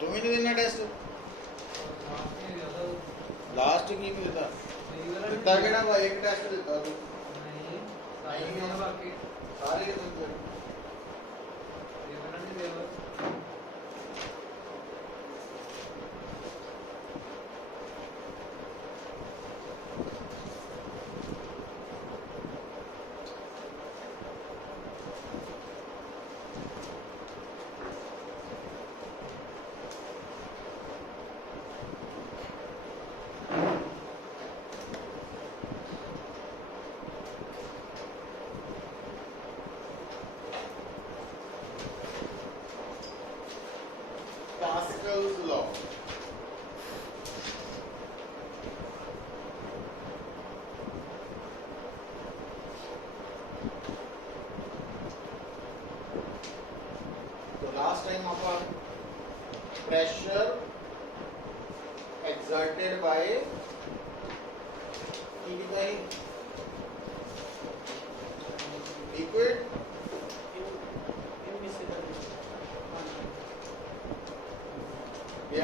ਤੂੰ ਵੀ ਨਹੀਂ ਦੇਣਾ ਟੈਸਟ ਲਾਸਟ ਕੀ ਨਹੀਂ ਦਿੱਤਾ ਦਿੱਤਾ ਕਿਹੜਾ ਵਾ ਇੱਕ ਟੈਸਟ ਦਿੱਤਾ ਤੂੰ ਨਹੀਂ ਬਾਕੀ ਸਾਰੇ ਦਿੰਦੇ Pascal's law. So last time our pressure exerted by liquid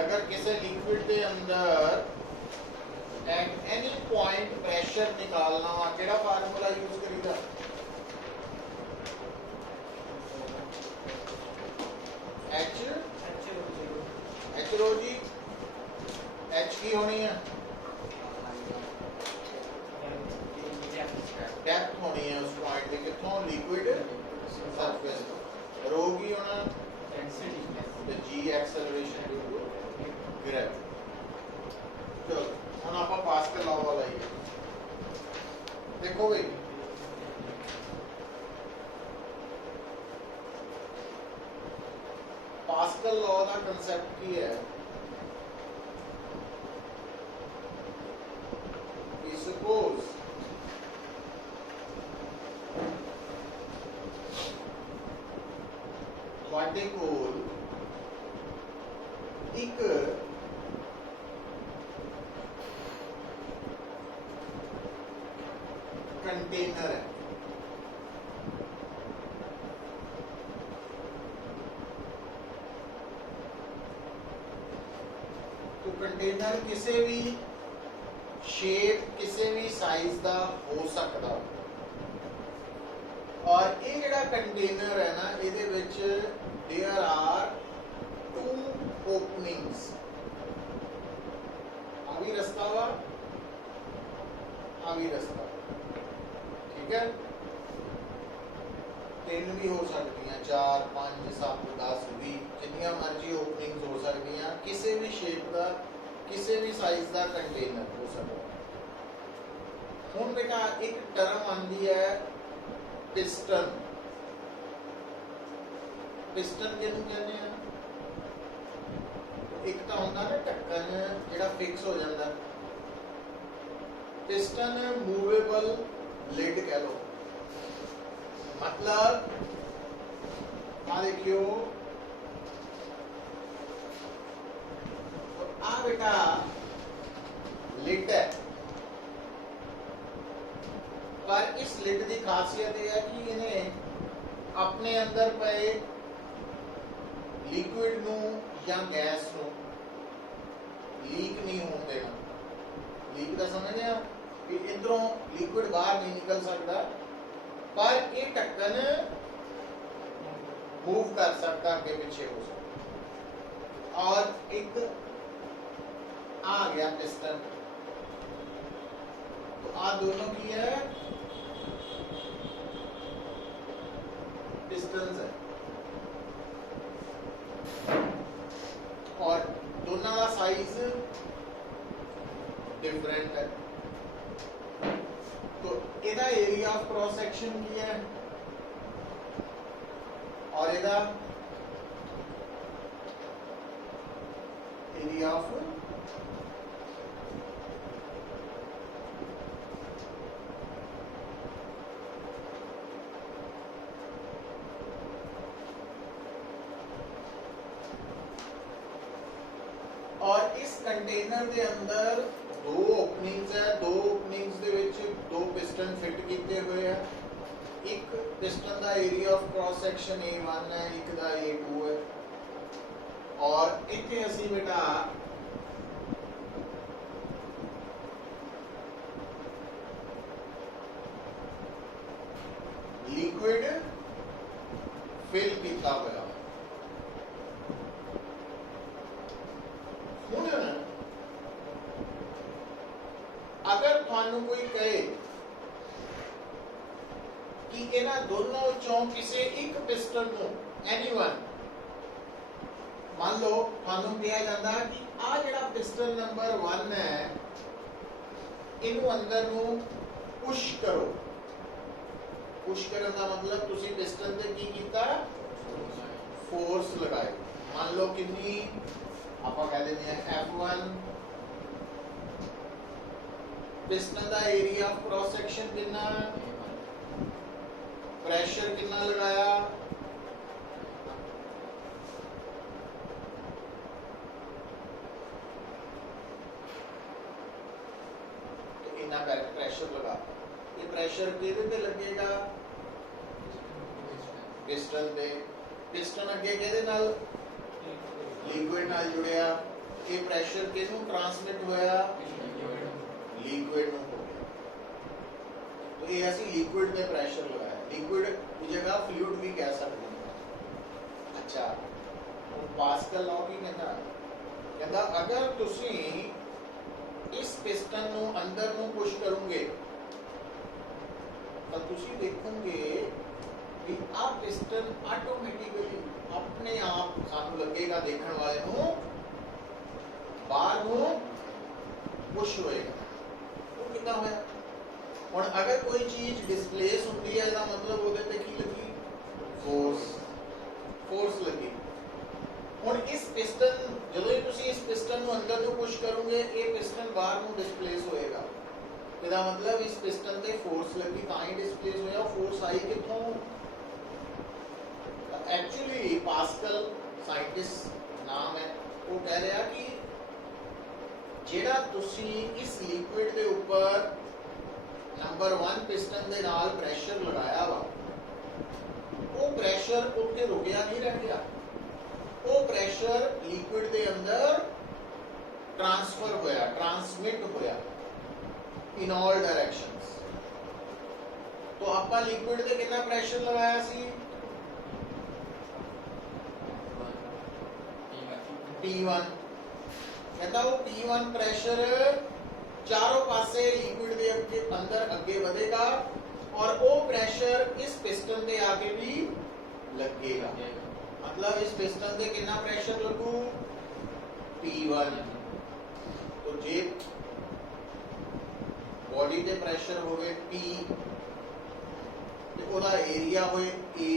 अगर किसी लिक्विड के अंदर एट एनी पॉइंट प्रेशर निकालना वा केड़ा फार्मूला यूज करीदा एच रो जी एच की होनी है डेप्थ होनी है उस पॉइंट की कितों लिक्विड सरफेस रो की होना the g acceleration due to gravity तो हम आपा पास्कल लॉ वाला ही देखो भाई पास्कल लॉ का कंसेप्ट की है कि सपोज ਤੁਹਾਡੇ ਕੋਲ एक कंटेनर है तो कंटेनर किसी भी शेप किसी भी साइज का हो सकता और ये जिहड़ा कंटेनर है ना इहदे विच देयर आर टू ओपनिंग्स आ भी रास्ता वा आ भी रास्ता ठीक है तीन भी हो सकती हैं 4 5 7 10 20 जितनी मर्जी ओपनिंग्स हो सकती हैं किसी भी शेप का किसी भी साइज का कंटेनर हो सकता हुण बेटा एक टर्म आंदी है पिस्टन पिस्टन किहनूं कहंदे हैं एक तो होंदा ना ढक्कन जिहड़ा फिक्स हो जाता पिस्टन मूवेबल लिड कह लो मतलब आ देखियो आ बेटा लिड है पर इस लिड की खासियत यह है कि इन्हें अपने अंदर पे लिक्विड नू या गैस नू लीक नहीं होने देना लीक का समझते हैं कि इधरों लिक्विड बाहर नहीं निकल सकता पर ये ढक्कन मूव कर सकता आगे पीछे हो सकता और एक आ गया पिस्टन तो आ दोनों की है पिस्टन है और दोनों का साइज डिफरेंट है तो इहदा एरिया ऑफ क्रॉस सेक्शन की है और इहदा एरिया ऑफ और इस कंटेनर के अंदर दो ओपनिंग्स है दो ओपनिंग्स दे विच दो पिस्टन फिट किए हुए हैं एक पिस्टन का area of cross section A1 है एक का A2 है और ਇੱਥੇ ਅਸੀਂ ਬੇਟਾ ਲਿਕੁਇਡ ਫਿਲ ਕੀਤਾ ਹੋਇਆ। ਹੁਣ ਅਗਰ ਤੁਹਾਨੂੰ ਕੋਈ ਕਹੇ ਕਿ ਇਹਨਾਂ ਦੋਨੋਂ ਚੋਂ ਕਿਸੇ ਇੱਕ ਪਿਸਟਨ ਨੂੰ ਐਨੀਵਨ, ਮੰਨ ਲਓ ਤੁਹਾਨੂੰ ਕਿਹਾ ਜਾਂਦਾ ਕਿ ਆ ਜਿਹੜਾ ਪਿਸਟਨ ਨੰਬਰ 1 ਹੈ ਇਹਨੂੰ ਅੰਦਰ ਨੂੰ ਪੁਸ਼ ਕਰੋ। ਪੁਸ਼ ਕਰਨ ਦਾ ਮਤਲਬ ਤੁਸੀਂ ਪਿਸਟਨ ਤੇ ਕੀ ਕੀਤਾ, ਫੋਰਸ ਲਗਾਏ। ਮੰਨ ਲਓ ਕਿੰਨੀ, ਆਪਾਂ ਕਹਿ ਦਿੰਦੇ ਆ F1, पिस्टन का एरिया ऑफ क्रॉस सेक्शन कितना, प्रेशर कितना लगाया, तो इतना प्रेशर लगा। ये प्रेशर किहदे ते लगेगा, पिस्टन पे। पिस्टन अगे किहदे नाल, लिक्विड नाल जुड़िया। ये प्रेशर किहनूं ट्रांसमिट होया, लिक्विड ਨੂੰ ਹੋ ਗਿਆ। तो ये ਅਸੀਂ लिक्विड ਤੇ ਪ੍ਰੈਸ਼ਰ ਲਗਾਇਆ। लिक्विड ਦੀ ਜਗ੍ਹਾ ਫਲੂਇਡ ਵੀ ਕਹਿ ਸਕਦੇ ਹਾਂ। ਅੱਛਾ, ਹੁਣ ਪਾਸਕਲ ਲਾਅ ਕੀ ਕਹਿੰਦਾ, ਕਹਿੰਦਾ ਅਗਰ ਤੁਸੀਂ ਇਸ ਪਿਸਟਨ ਨੂੰ ਅੰਦਰ ਨੂੰ ਪੁਸ਼ ਕਰੋਗੇ ਤਾਂ ਤੁਸੀਂ ਦੇਖੋਗੇ ਕਿ ਆ ਪਿਸਟਨ ਆਟੋਮੈਟਿਕਲੀ ਆਪਣੇ ਆਪ ਸਾਨੂੰ ਲੱਗੇਗਾ ਦੇਖਣ ਵਾਲੇ ਨੂੰ ਬਾਹਰ ਨੂੰ ਪੁਸ਼ ਹੋਏਗਾ। कितना होया, और अगर कोई चीज डिस्प्लेस होती है इसका मतलब ਉਹਦੇ ਤੇ ਕੀ ਲੱਗੀ, फोर्स लगी। ਹੁਣ ਇਸ ਪਿਸਟਨ ਜਦੋਂ ਹੀ ਤੁਸੀਂ ਇਸ ਪਿਸਟਨ ਨੂੰ ਅੰਦਰ ਨੂੰ ਪੁਸ਼ ਕਰੋਗੇ ਇਹ ਪਿਸਟਨ ਬਾਹਰ ਨੂੰ ਡਿਸਪਲੇਸ ਹੋਏਗਾ। ਇਹਦਾ ਮਤਲਬ ਇਸ ਪਿਸਟਨ ਤੇ ਫੋਰਸ ਲੱਗੀ ਤਾਂ ਹੀ ਡਿਸਪਲੇਸ ਹੋਇਆ। ਫੋਰਸ ਆਈ ਕਿੱਥੋਂ, एक्चुअली पास्कल साइंटिस्ट नाम है, वो कह रहा कि ਜਿਹੜਾ ਤੁਸੀਂ ਇਸ ਲਿਕੁਇਡ ਦੇ ਉੱਪਰ ਨੰਬਰ 1 ਪਿਸਟਨ ਦੇ ਨਾਲ ਪ੍ਰੈਸ਼ਰ ਲਗਾਇਆ ਵਾ, ਉਹ ਪ੍ਰੈਸ਼ਰ ਉੱਥੇ ਰੁਕਿਆ ਨਹੀਂ ਰਹਿ ਗਿਆ। ਉਹ ਪ੍ਰੈਸ਼ਰ ਲਿਕੁਇਡ ਦੇ ਅੰਦਰ ਟ੍ਰਾਂਸਫਰ ਹੋਇਆ, ਟ੍ਰਾਂਸਮਿਟ ਹੋਇਆ ਇਨ ਆਲ ਡਾਇਰੈਕਸ਼ਨਸ। तो ਆਪਾਂ ਲਿਕੁਇਡ ਤੇ ਕਿੰਨਾ ਪ੍ਰੈਸ਼ਰ ਲਗਾਇਆ ਸੀ, P1। कहता वो P1 प्रेशर चारों पासे लिक्विड दे के अंदर अगे बढ़ेगा और वो प्रेशर इस पिस्टन दे आगे भी लगेगा। मतलब इस पिस्टन दे कितना प्रेशर लगू, P1। तो जे बॉडी दे प्रेशर होवे P ते ओदा एरिया होए A,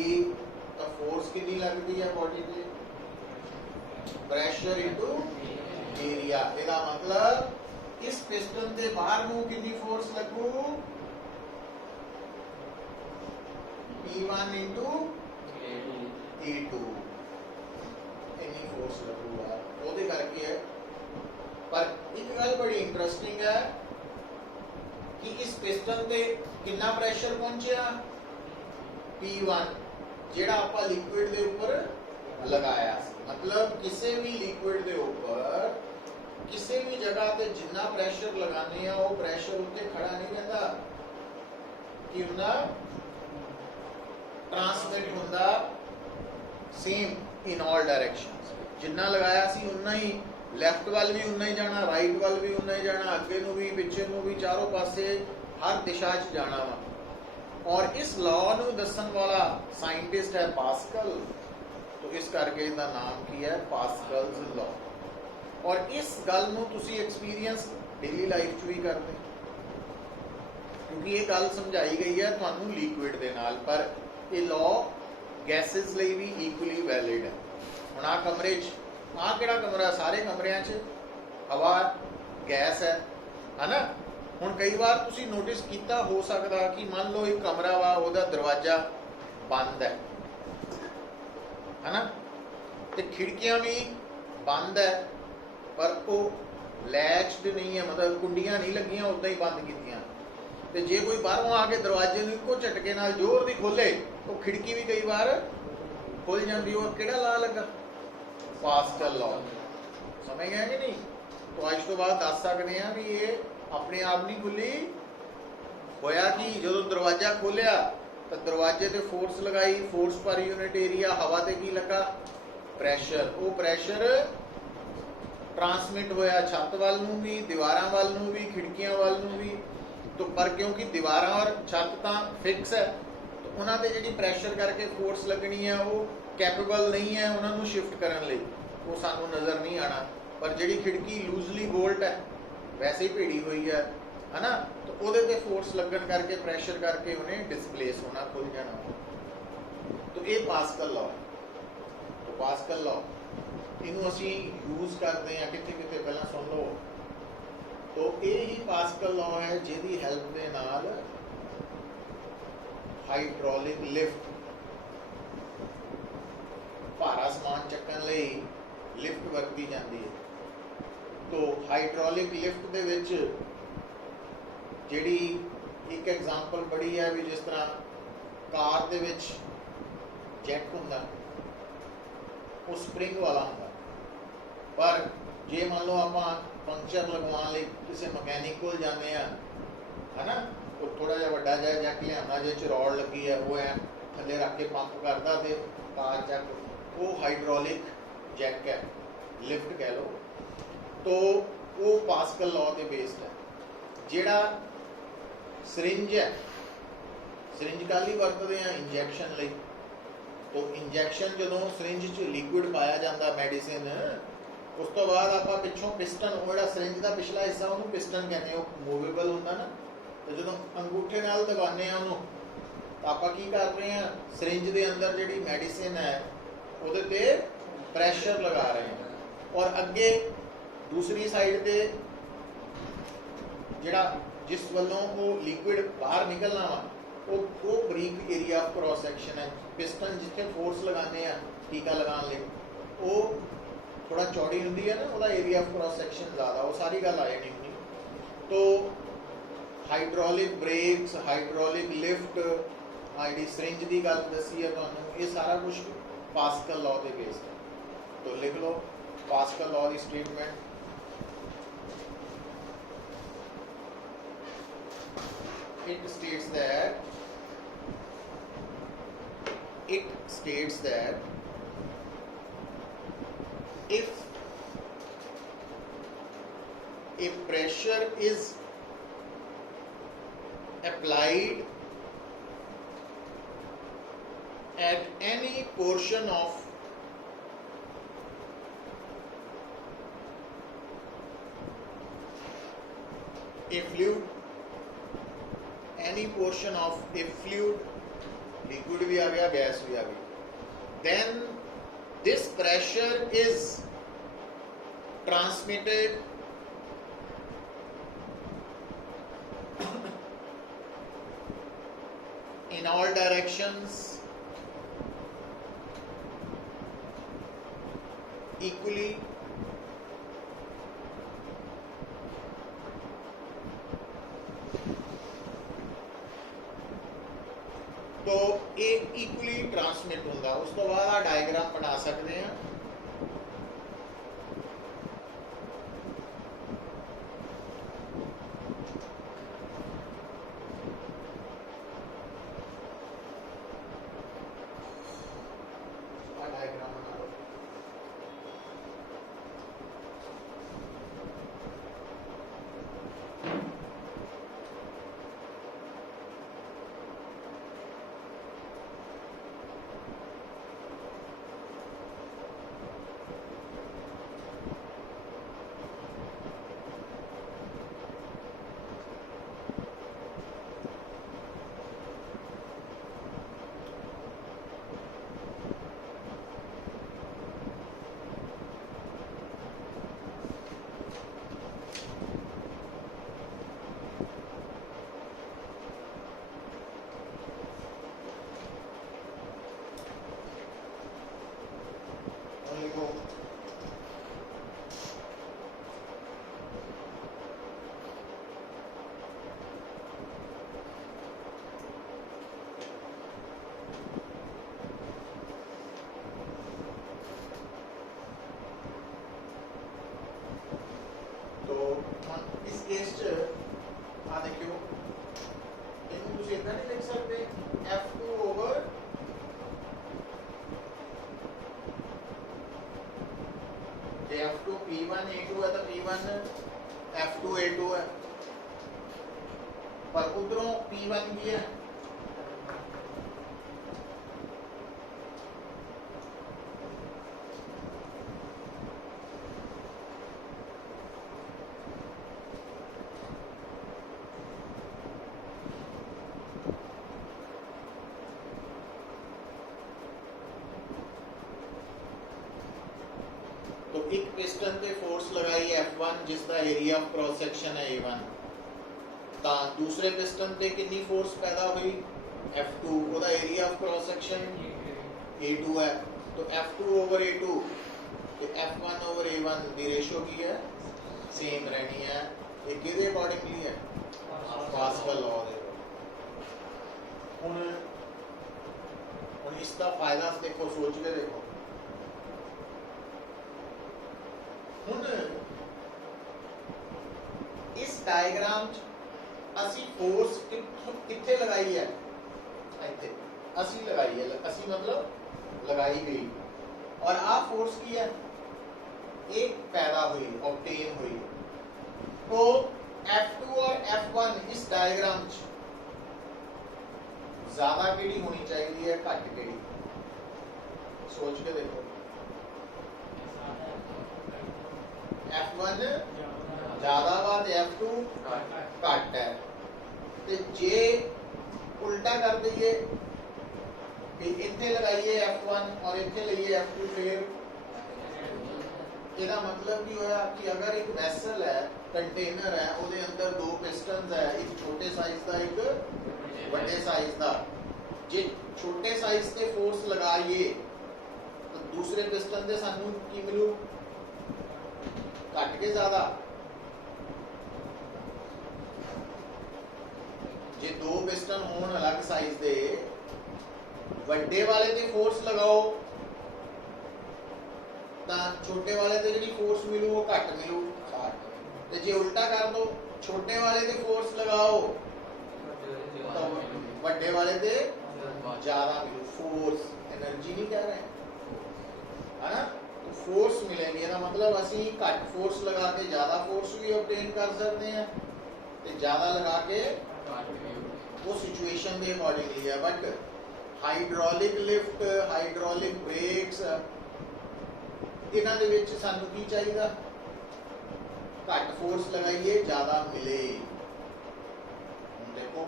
तो फोर्स कितनी लगती है बॉडी ते, प्रेशर इनटू एरिया। ਇਹਦਾ मतलब इस पिस्टन ਦੇ ਬਾਹਰ ਨੂੰ ਕਿੰਨੀ ਫੋਰਸ ਲੱਗੂ, P1 into A2 ਇੰਨੀ ਫੋਰਸ ਲੱਗੂਗਾ। ਉਹਦੇ ਕਰਕੇ ਹੈ। ਪਰ ਇੱਕ ਗੱਲ ਬੜੀ ਇੰਟਰਸਟਿੰਗ ਹੈ ਕਿ ਇਸ ਪਿਸਟਨ ਤੇ ਕਿੰਨਾ ਪ੍ਰੈਸ਼ਰ ਪਹੁੰਚਿਆ, P1, ਜਿਹੜਾ ਆਪਾਂ ਲਿਕੁਇਡ ਦੇ ਉੱਪਰ ਲਗਾਇਆ ਸੀ। मतलब किसी भी लिक्विड के ऊपर किसी भी जगह पे जितना प्रेशर लगाने हैं वो प्रेशर उत्ते खड़ा नहीं रहता कि उन्ना ट्रांसमिट होता सेम इन ऑल डायरेक्शंस। जितना लगाया सी उन्ना ही लेफ्ट वाल भी उन्ना ही जाना, राइट वाल भी उन्ना ही जाना, अगे नूं भी पिछे नूं भी, चारों पासे हर दिशा च जाना वा। और इस लॉ नूं दस्सण वाला साइंटिस्ट है पास्कल। तो इस करके इसका नाम की है, पास्कल्स लॉ। और इस गल नूं तुसीं एक्सपीरियंस डेली लाइफ च भी करते, क्योंकि ये गल समझाई गई है तुहानूं लिक्विड दे नाल, पर ये लॉ गैसेस लई भी इक्वली वैलिड है। हुण आ कमरे च आ किहड़ा कमरा, सारे कमरियां च हवा गैस है ना। हुण कई बार तुसीं नोटिस कीता हो सकदा कि मान लो एक कमरा वा, ओहदा दरवाजा बंद है ना, तो खिड़कियां भी बंद है पर वो लैच्ड नहीं है, मतलब कुंडियां नहीं लगियां, उदा ही बंद कीतियां। तो जे कोई बाहरों आके दरवाजे नूं इक्को झटके नाल जोर दी खोले तो खिड़की भी कई बार खुल जाती। और किहड़ा ला लगा, पास्कल लॉ समझ गए कि नहीं। तो अज तो बाद दस सकते हैं भी ये अपने आप नहीं खुली। होया कि जो दरवाजा खोलिया तो दरवाजे ते फोर्स लगाई, फोर्स पर यूनिट एरिया हवा ते की लगा प्रैशर। वो प्रैशर ट्रांसमिट होया छत वाल नूं भी, दीवारां वाल नूं भी, खिड़कियां वाल नूं भी। तो पर क्योंकि दीवारां और छत तो फिक्स है तो उन्होंने जी प्रैशर करके फोर्स लगनी है वो कैपेबल नहीं है उन्होंने शिफ्ट करने लई, वो सानू नज़र नहीं आना। पर जी खिड़की लूजली बोल्ट है वैसे ही भीड़ी हुई है ना, तो वो फोर्स लगन करके प्रैशर करके उन्हें डिस्प्लेस होना, खुल जाना। तो ये पास्कल लॉ है। तो पास्कल लॉ इनू असी यूज करते हैं कितने कितने, पहला सुन लो। तो ये ही पास्कल लॉ है जिहदी हेल्प दे नाल हाइड्रोलिक लिफ्ट भारा समान चक्कन लई लिफ्ट वरती जाती है। तो हाइड्रोलिक लिफ्ट दे विच जिहड़ी एक एग्जाम्पल बड़ी है भी, जिस तरह कार दे विच जैक हुंदा वो स्प्रिंग वाला हुंदा, पर जे मान लो आपां पंक्चर लगवाउण लई किसी मकैनिक कोल जाते हैं है ना, तो थोड़ा जिहा वड्डा जिहा जैक लिआउंदा जिह च रॉड लगी है, वो ऐ थल्ले रख के पंप करदा ते कार जैक, वो हाइड्रोलिक जैक है, लिफ्ट कह लो। तो वो पास्कल लॉ ते बेस्ड है। जिहड़ा सरिंज है, सरिंज कल ही वरतते हैं इंजैक्शन लई। तो इंजैक्शन जो सरिंज च लिक्विड पाया जाता मैडिसिन, उस तो बाद आप पिछों पिस्टन, वो जो सरिंज का पिछला हिस्सा उन्होंने पिस्टन कहते हैं, वो मूवेबल होंगे ना। तो जो अंगूठे नाल दबाने उन्होंने तो आप की कर रहे हैं, सरिंज के अंदर जी मैडिसिन है वो प्रैशर लगा रहे हैं, और अगे दूसरी साइड पे जिहड़ा जिस वालों वो लिक्विड बाहर निकलना वा वो बरीक एरिया ऑफ क्रॉस सैक्शन है। पिस्टन जिथे फोर्स लगाने टीका लगाने लई वो थोड़ा चौड़ी होंगी है ना, वो एरिया ऑफ क्रॉस सैक्शन ज़्यादा, वो सारी गल आ जानी होंगी। तो हाइड्रोलिक ब्रेक्स, हाइड्रोलिक लिफ्ट, जी सरिंज की गल दसी है तुहानूं, ये सारा कुछ पास्कल लॉ के बेस्ड है। तो लिख लो पास्कल लॉ की statement. It states that if a pressure is applied at any portion of a fluid, any portion of a fluid, liquid भी आ गया, गैस भी आ गई, then this pressure is transmitted in all directions equally, तो एक equally transmit होंगे। उस तो बाद आ डायग्राम बना सकते हैं। ਹੁਣ ਇਸ ਕੇਸ 'ਚ ਆ ਦੇਖਿਓ, ਇਹਨੂੰ ਤੁਸੀਂ ਇਦਾਂ ਨਹੀਂ ਲਿਖ ਸਕਦੇ F2 ਓਵਰ ਜੇ F2 P1 A2 है तो P1 F2 A2 है, पर उधरों P1 की है तो एक पिस्टन पे फोर्स लगाई F1 जिसका एरिया ऑफ क्रॉस सेक्शन है A1, ਤਾਂ दूसरे पिस्टन पे कितनी फोर्स पैदा हुई F2, ਉਹਦਾ area of cross section A2 है, तो F2 ओवर A2 ਤੇ F1 ओवर A1 ਦੀ ਰੇਸ਼ੋ ਕੀ ਹੈ, ਸੇਮ ਰਹਿਣੀ ਹੈ। ਇਹ ਕਿਹਦੇ ਅਕੋਰਡਿੰਗਲੀ ਹੈ, ਪਾਸਕਲ ਲਾਅ ਦੇ। ਹੁਣ ਇਸ ਦਾ ਫਾਇਦਾ ਦੇਖੋ, ਸੋਚ ਕੇ ਦੇਖੋ। ਹੁਣ ਇਸ ਡਾਇਗਰਾਮ 'ਚ ਅਸੀਂ ਫੋਰਸ ਕਿੱਥੇ ਲਗਾਈ ਹੈ, ਇੱਥੇ ਅਸੀਂ ਲਗਾਈ ਹੈ, ਅਸੀਂ मतलब लगाई गई, और आ फोर्स की है, एक पैदा हुई, ऑब्टेन हुई। तो F2 और F1 इस डायग्राम ज्यादा केड़ी होनी चाहिए है, घट केड़ी, सोच के देखो। F1 ज्यादा वा ते F2 घट है, ते जे उल्टा कर दईए कि इतने लगाइए F1 और इतने लइए F2, फिर ਇਹਦਾ मतलब ਕੀ ਹੋਇਆ कि अगर एक वैसल है, कंटेनर है, ਉਹਦੇ अंदर दो पिस्टन्स है, एक छोटे साइज ਦਾ, एक ਵੱਡੇ ਸਾਈਜ਼ ਦਾ। ਜੇ ਛੋਟੇ ਸਾਈਜ਼ ਤੇ ਫੋਰਸ ਲਗਾਈਏ ਤਾਂ ਦੂਸਰੇ ਪਿਸਟਨ ਦੇ ਸਾਨੂੰ ਕੀ ਮਿਲੂ, ਘੱਟ ਕੇ ਜ਼ਿਆਦਾ। ਜੇ ਦੋ ਪਿਸਟਨ ਹੋਣ ਅਲੱਗ ਸਾਈਜ਼ ਦੇ, ਵੱਡੇ ਵਾਲੇ ਤੇ ਫੋਰਸ ਲਗਾਓ ਤਾਂ ਛੋਟੇ ਵਾਲੇ ਤੇ ਜਿਹੜੀ ਫੋਰਸ ਮਿਲੂ ਉਹ ਘੱਟ ਮਿਲੂ, ਤੇ ਜੇ ਉਲਟਾ ਕਰ ਦੋ, ਛੋਟੇ ਵਾਲੇ ਤੇ ਫੋਰਸ ਲਗਾਓ ਤਾਂ ਵੱਡੇ ਵਾਲੇ ਤੇ ਜ਼ਿਆਦਾ ਮਿਲੂ। फोर्स एनर्जी नहीं कह रहे, है ना, तो फोर्स मिलेगी। ਇਹਦਾ मतलब ਅਸੀਂ ਘੱਟ ਫੋਰਸ ਲਗਾ ਕੇ ਜ਼ਿਆਦਾ ਫੋਰਸ ਵੀ ਆਬਟੇਨ ਕਰ ਸਕਦੇ ਹਾਂ, ਤੇ ਜ਼ਿਆਦਾ ਲਗਾ ਕੇ ਉਹ ਸਿਚੁਏਸ਼ਨ ਦੇ ਅਕੋਰਡਿੰਗਲੀ ਹੈ। But hydraulic lift, hydraulic brakes, ਇਹਨਾਂ ਦੇ ਵਿੱਚ ਸਾਨੂੰ ਕੀ ਚਾਹੀਦਾ, ਘੱਟ ਫੋਰਸ ਲਗਾਈਏ, ਜ਼ਿਆਦਾ ਮਿਲੇ। ਹੁਣ ਦੇਖੋ,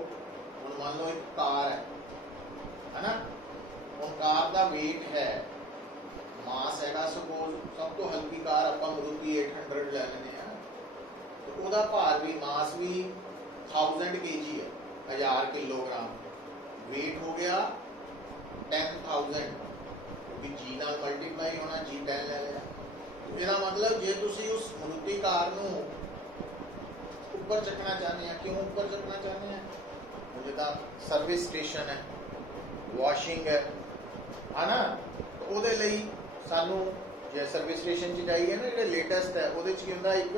ਹੁਣ ਮੰਨ ਲਓ ਇੱਕ ਕਾਰ है ना, ਹੁਣ ਕਾਰ ਦਾ weight ਹੈ, ਮਾਸ ਹੈਗਾ ਸਪੋਜ਼, ਸਭ ਤੋਂ ਹਲਕੀ ਕਾਰ ਆਪਾਂ ਮਰੂਤੀ 800 ਲੈ ਲੈਂਦੇ ਆ, ਤੇ ਉਹਦਾ ਭਾਰ ਵੀ, ਮਾਸ ਵੀ 1000 kg ਹੈ, 1000 ਕਿਲੋਗ੍ਰਾਮ। weight ਹੋ ਗਿਆ 10000, ਵੀ ਜੀ ਨਾਲ ਮਲਟੀਪਲਾਈ ਹੋਣਾ, G10 ਲੈ ਲਿਆ। ਇਹਦਾ मतलब ਜੇ ਤੁਸੀਂ ਉਸ ਮਰੂਤੀ ਕਾਰ ਨੂੰ ਉੱਪਰ ਚੱਕਣਾ ਚਾਹੁੰਦੇ ਆ, ਕਿਉਂ ਉੱਪਰ ਚੱਕਣਾ ਚਾਹੁੰਦੇ ਆ, ਜਿੱਦਾਂ ਸਰਵਿਸ ਸਟੇਸ਼ਨ ਹੈ, ਵਾਸ਼ਿੰਗ ਹੈ ਨਾ, ਉਹਦੇ ਲਈ ਸਾਨੂੰ ਜੇ ਸਰਵਿਸ ਸਟੇਸ਼ਨ 'ਚ ਜਾਈਏ ਨਾ, ਜਿਹੜੇ ਲੇਟੈਸਟ ਹੈ ਉਹਦੇ 'ਚ ਕੀ ਹੁੰਦਾ, ਇੱਕ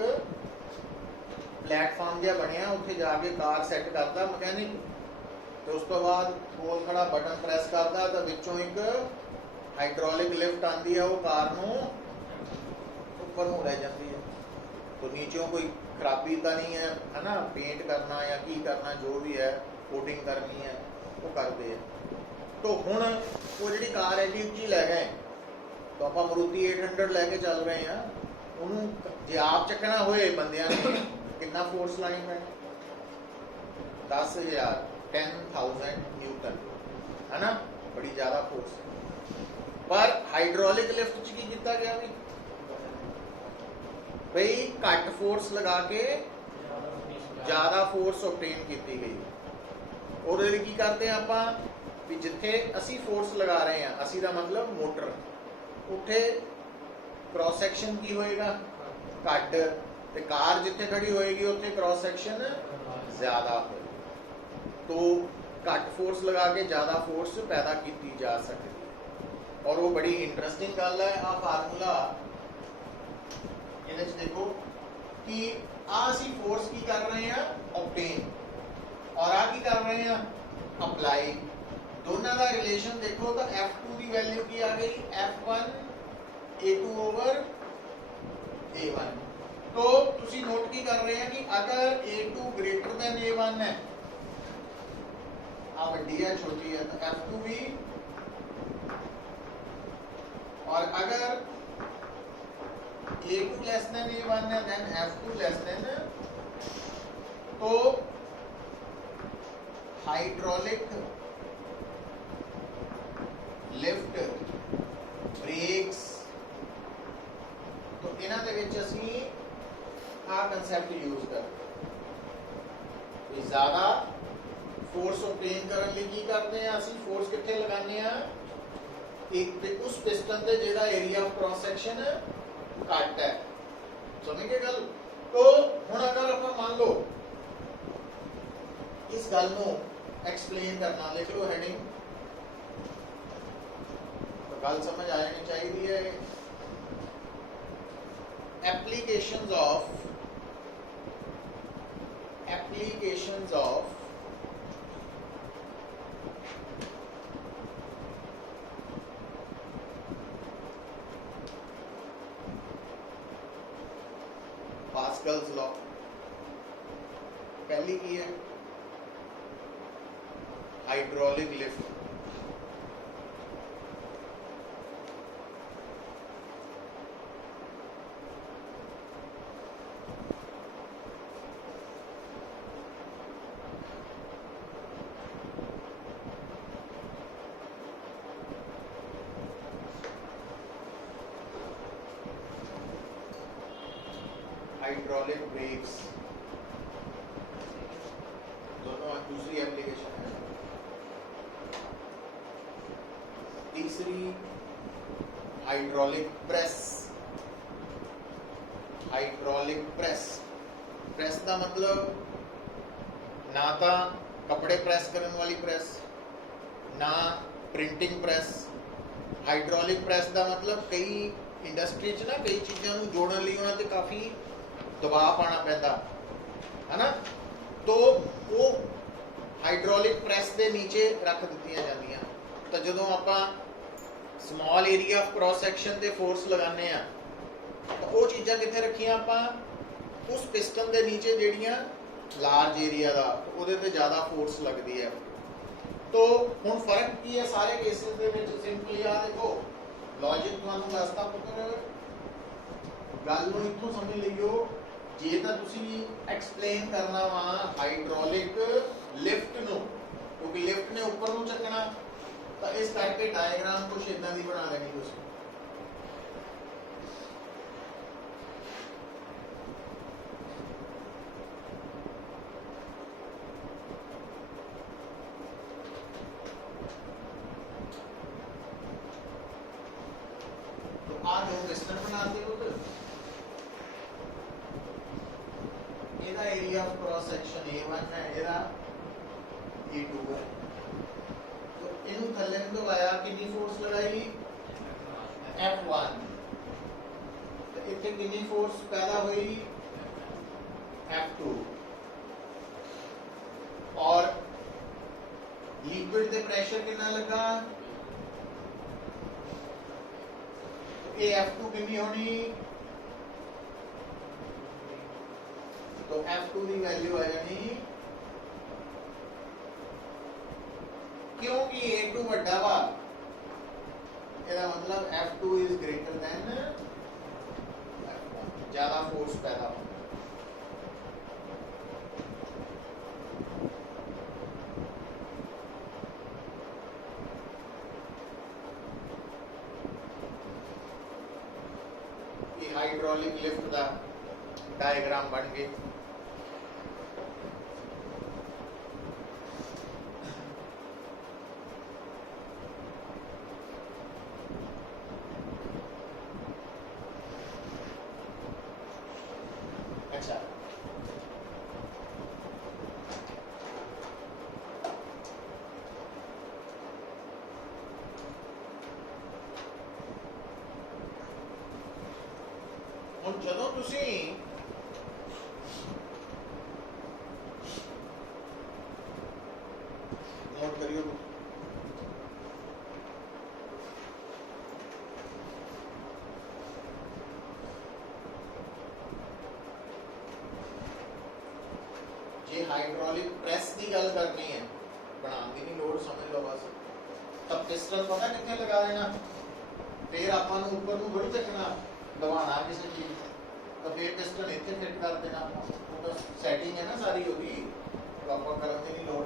ਪਲੇਟਫਾਰਮ ਜਿਹਾ ਬਣਿਆ, ਉੱਥੇ ਜਾ ਕੇ ਕਾਰ ਸੈੱਟ ਕਰਦਾ ਮਕੈਨਿਕ, ਤੇ ਉਸ ਤੋਂ ਬਾਅਦ ਕੋਲ ਖੜਾ ਬਟਨ ਪ੍ਰੈਸ ਕਰਦਾ ਤਾਂ ਵਿੱਚੋਂ ਇੱਕ ਹਾਈਡ੍ਰੋਲਿਕ ਲਿਫਟ ਆਉਂਦੀ ਹੈ, ਉਹ ਕਾਰ ਨੂੰ ਉੱਪਰ ਨੂੰ ਲੈ ਜਾਂਦੀ ਹੈ। तो नीचों कोई खराबी तो नहीं है ना, पेंट करना या की करना, जो भी है कोटिंग करनी है वो करते हैं। तो हुण वो जी कार एडी उच्ची लै गए, तो आप मारुति 800 लैके चल रहे हैं, उन्होंने जे आप चकना होए बंदियां ने कितना फोर्स लानी पैनी, 10,000 10,000 न्यूटन है ना, बड़ी ज़्यादा फोर्स। पर हाइड्रोलिक लिफ्ट च की किया गया भी भाई घट फोर्स लगा के ज़्यादा फोर्स ऑब्टेन की गई। और की करते हैं आप भी जिथे असी फोर्स लगा रहे हैं, असी का मतलब मोटर, उत्थे क्रॉस सैक्शन की होएगा घट, ते कार जिथे खड़ी होएगी उत्थे क्रॉस सैक्शन ज़्यादा होएगा। तो घट फोर्स लगा के ज़्यादा फोर्स पैदा की जा सकती है। और वो बड़ी इंटरेस्टिंग गल है, आ फार्मूला देखो कि ਅਸੀਂ फोर्स की कर रहे हैं ऑब्टेन और आ की कर रहे हैं अप्लाई। दोनों का रिलेशन देखो तो F2 की वैल्यू की आ गई F1 A2 ओवर A1। तो तुसी नोट की कर रहे हैं कि अगर A2 ग्रेटर देन A1 है, आ बड़ी है छोटी है, तो F2 भी, और अगर A2 लेस देन A1 है देन F2 लेस देन, तो हाइड्रोलिक लिफ्ट ब्रेक्स, तो इन्हां दे विच असीं आ कंसैप्ट यूज करते हैं। ज्यादा फोर्स ऑब्टेन करने लिए की करते हैं, असीं फोर्स कित्थे लगाने हैं, एक ते उस पिस्टन ते जिहड़ा एरिया ऑफ क्रॉस सेक्शन घट है। समझ गए गल? तो हुण अगर आप मान लो इस गल नूं एक्सप्लेन करना, लिख लो हेडिंग, तो गल समझ आ जानी चाहिए है। applications of Pascal's law. पहली की है हाइड्रोलिक लिफ्ट। हाइड्रोलिक ब्रेक्स दोनों दूसरी एप्लीकेशन है। तीसरी hydraulic press. Hydraulic press, press का मतलब ना तो कपड़े प्रेस करने वाली प्रेस, ना प्रिंटिंग प्रेस। हाइड्रोलिक प्रेस का मतलब कई इंडस्ट्री च ना कई चीज़ों को जोड़न लिए उन्होंने काफ़ी दबाव पाना पैदा है ना, तो वो हाइड्रोलिक प्रेस के नीचे रख दी जांदियां। तो जो आप small area of cross section से फोर्स लगाने हैं, तो वो चीज़ां कित्थे रखियां आपां उस पिस्टन के नीचे जिहड़ियां लार्ज एरिया का, तो वो ज़्यादा फोर्स लगती है। तो हुण फर्क की है सारे केसेस दे विच? सिंपली आ देखो लॉजिक तुहानूं दसदा पुत्र, गल नूं इत्थों समझ लियो। जे तां तुसीं एक्सप्लेन करना वा हाइड्रोलिक लिफ्ट नूं, क्योंकि लिफ्ट ने ऊपर नूं चकना, तो इस करके डायग्राम कुछ इदां दी बना लेनी तुसीं। तो आ दो पिस्टन बनाते हो, तो ਇਹਦਾ area of cross section A1 है, ਇਹਦਾ A2 है। तो इनू थल्ले ਨੂੰ ਦਬਾਇਆ, कितनी फोर्स लगाई F1, तो ਇੱਥੇ कितनी फोर्स पैदा हुई F2, और लिक्विड ਦੇ प्रेशर कितना लगा, तो ये F2 कितनी होनी, तो F2 की वैल्यू आ जानी, क्योंकि A2 बड़ा वा, इसका मतलब F2 is greater than F1, ज्यादा फोर्स पैदा हो। ये हाइड्रोलिक लिफ्ट का डायग्राम बन गए। अच्छा, हुण जदों तुसीं हाइड्रोलिक प्रेस की गल करनी है, बनाने की नहीं लोड़, समझ लो बस। तब पिस्टन पता कितने लगा देना, फिर अपन ऊपर को थोड़ी चकना दबाना किसी चीज, तो फिर पिस्टन इतने फिट कर देना, तो सैटिंग है ना सारी होगी, तो आप करने की नहीं लोड़।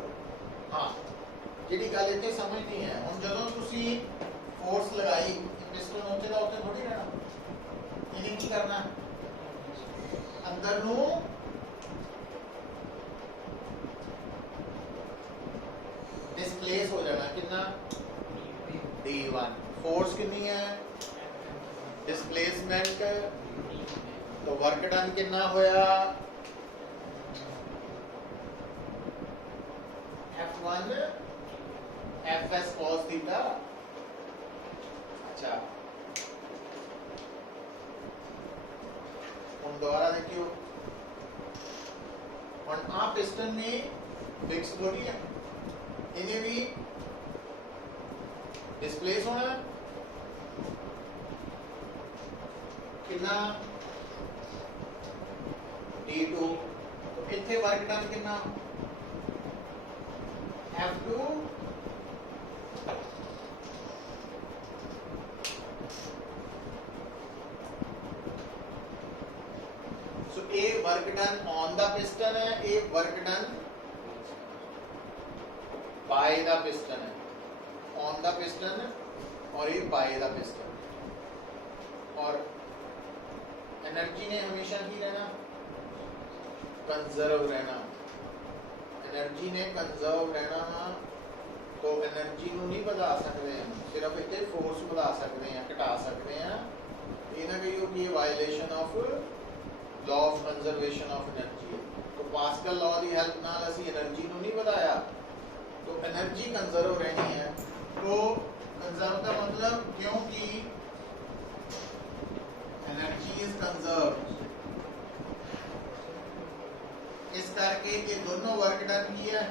हाँ जी गल इतने समझनी है, हम जो तुसी फोर्स लगाई पिस्टन उत्थे का उत्थे थोड़ी रहना, इन्हें की करना अंदर नू डिस्प्लेस हो जाना, कितना D1, फोर्स कितनी है, डिस्प्लेसमेंट, तो वर्क डन कितना होया F1 Fs cos थीटा। अच्छा हम दोबारा देखियो, और आप पिस्टन में फिक्स थोड़ी है, इन्हें भी डिस्प्लेस होना है, कितना D2, तो इतने वर्क डन कितना F2 so a work done on the piston है, a work done by the piston है, ऑन द पिस्टन और ये बाय द पिस्टन। और एनर्जी ने हमेशा ही रहना कंजर्व रहना, एनर्जी ने कंजर्व रहना, तो एनर्जी ਨੂੰ नहीं बढ़ा सकते हैं, सिर्फ इतने फोर्स बढ़ा सकते हैं, घटा सकते हैं, ये ना कहियो कि ये violation of law of conservation of energy है। तो पास्कल लॉ की हेल्प नाल ਅਸੀਂ एनर्जी ਨੂੰ नहीं बढ़ाया, तो एनर्जी कंजर्व रहनी है। तो कंजर्व का मतलब क्योंकि एनर्जी इज कंजर्व, इस करके ये दोनों वर्क डन किया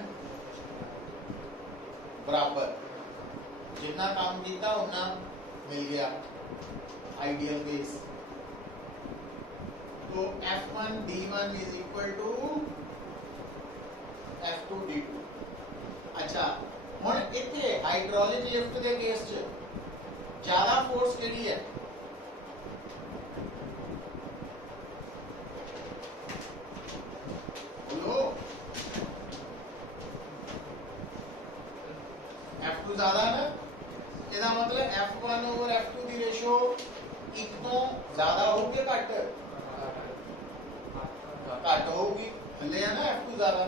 बराबर, जितना काम किया उतना मिल गया आइडियल बेस। तो F1 D1 is equal to F2 D2। अच्छा हुण इत्थे हाइड्रोलिक लिफ्ट के केस च ज्यादा फोर्स किहड़ी है, बोलो F2 ज्यादा है ना, इसका मतलब F1 ओवर F2 की रेशो एक तो ज्यादा होगी घट होगी, थले है ना F2 ज्यादा।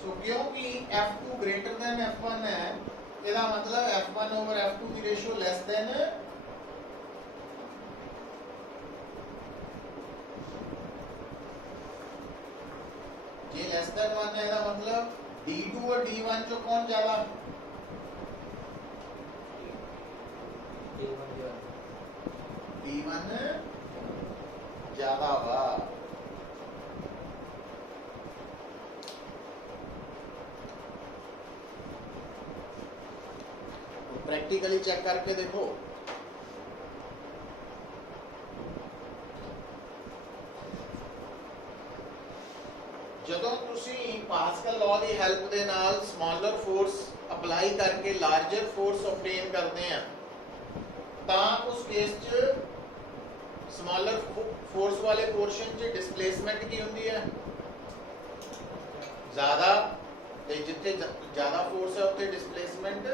सो क्योंकि F2 ग्रेटर देन F1 है, इसका मतलब F1 ओवर F2 की रेशो लेस देन ये लेस देन 1 है, इसका मतलब D2 और D1 जो कौन ज्यादा, D1 ज्यादा हुआ। प्रैक्टिकली चेक करके देखो, ਜਦੋਂ ਤੁਸੀਂ ਪਾਸਕਲ ਲਾਅ ਦੀ ਹੈਲਪ ਦੇ ਨਾਲ ਸਮਾਲਰ ਫੋਰਸ ਅਪਲਾਈ ਕਰਕੇ ਲਾਰਜਰ ਫੋਰਸ ਆਬਟੇਨ ਕਰਦੇ ਆ, ਤਾਂ ਉਸ ਕੇਸ 'ਚ ਸਮਾਲਰ ਫੋਰਸ ਵਾਲੇ ਪੋਰਸ਼ਨ 'ਚ ਡਿਸਪਲੇਸਮੈਂਟ ਕੀ ਹੁੰਦੀ ਹੈ, ਜ਼ਿਆਦਾ, ਤੇ ਜਿੱਥੇ ਜ਼ਿਆਦਾ ਫੋਰਸ ਹੈ ਉੱਥੇ ਡਿਸਪਲੇਸਮੈਂਟ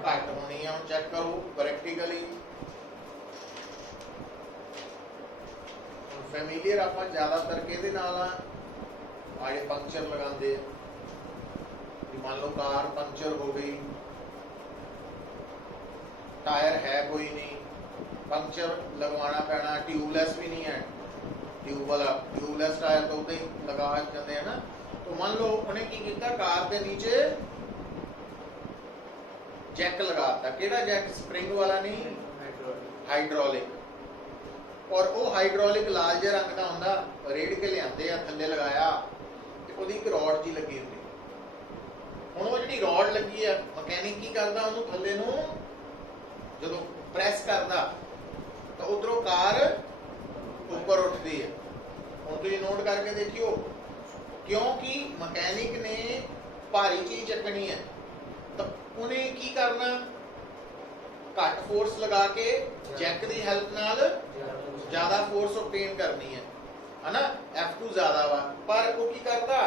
घट होनी है। हम चेक करो प्रैक्टिकली, फैमिलियर आप ज्यादातर कहते नाल आए पंक्चर लगाते, मान लो कार पंक्चर हो गई, टायर है कोई नहीं, पंक्चर लगवाना पैना, ट्यूबलैस भी नहीं है, ट्यूब वाला ट्यूबलैस टायर तो उदा ही लगा जाते हैं ना। तो मान लो उन्हें की किया, कार के नीचे जैक लगाता, केड़ा जैक, स्प्रिंग वाला नहीं, हाइड्रोलिक, और वो हाइड्रोलिक लाल जे रंग का हुंदा, रेड़ के लियाते थल्ले लगाया, ते ओदी एक रॉड जी लगी हुंदी। हुण वो जिहड़ी रॉड लगी है, मकैनिक की करदा, उहनूं थल्ले नूं जदों प्रेस करदा तो उधरों कार ऊपर उठदी है। हुण तुसीं नोट करके देखियो, क्योंकि मकैनिक ने भारी चीज चकनी है तो उन्हें की करना घट फोर्स लगा के जैक की हेल्प नाल ज्यादा फोर्स ऑब्टेन करनी है ना F2 ज्यादा वा पर वो की करता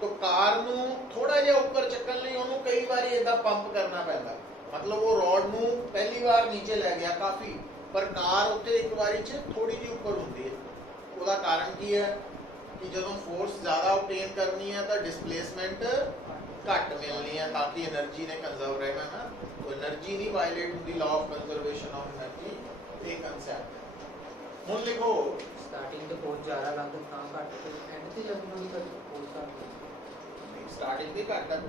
तो कार नू थोड़ा जिहा ऊपर चकन लई उन्होंने कई बार इदा पंप करना पैंदा मतलब वो रॉड नू पहली बार नीचे लै गया काफी पर कार उत्ते एक बारी च थोड़ी जी ऊपर होंदी है ਉਹਦਾ कारण की है कि ਜਦੋਂ फोर्स ज़्यादा ऑब्टेन करनी है तो डिस्प्लेसमेंट घट मिलनी है ताकि एनर्जी ने कंजर्व रहना ना तो एनर्जी नहीं वायलेट होती law of conservation of energy ये कंसेप्ट हुन लिखो स्टार्टिंग तो फोर्स ज़्यादा लगदा ਤਾਂ ਘੱਟ ਤੇ ਐਂਡ ਤੇ ਜਦੋਂ ਵੀ फोर्स ਘੱਟ स्टार्टिंग ਦੀ ਘੱਟ ਹੈ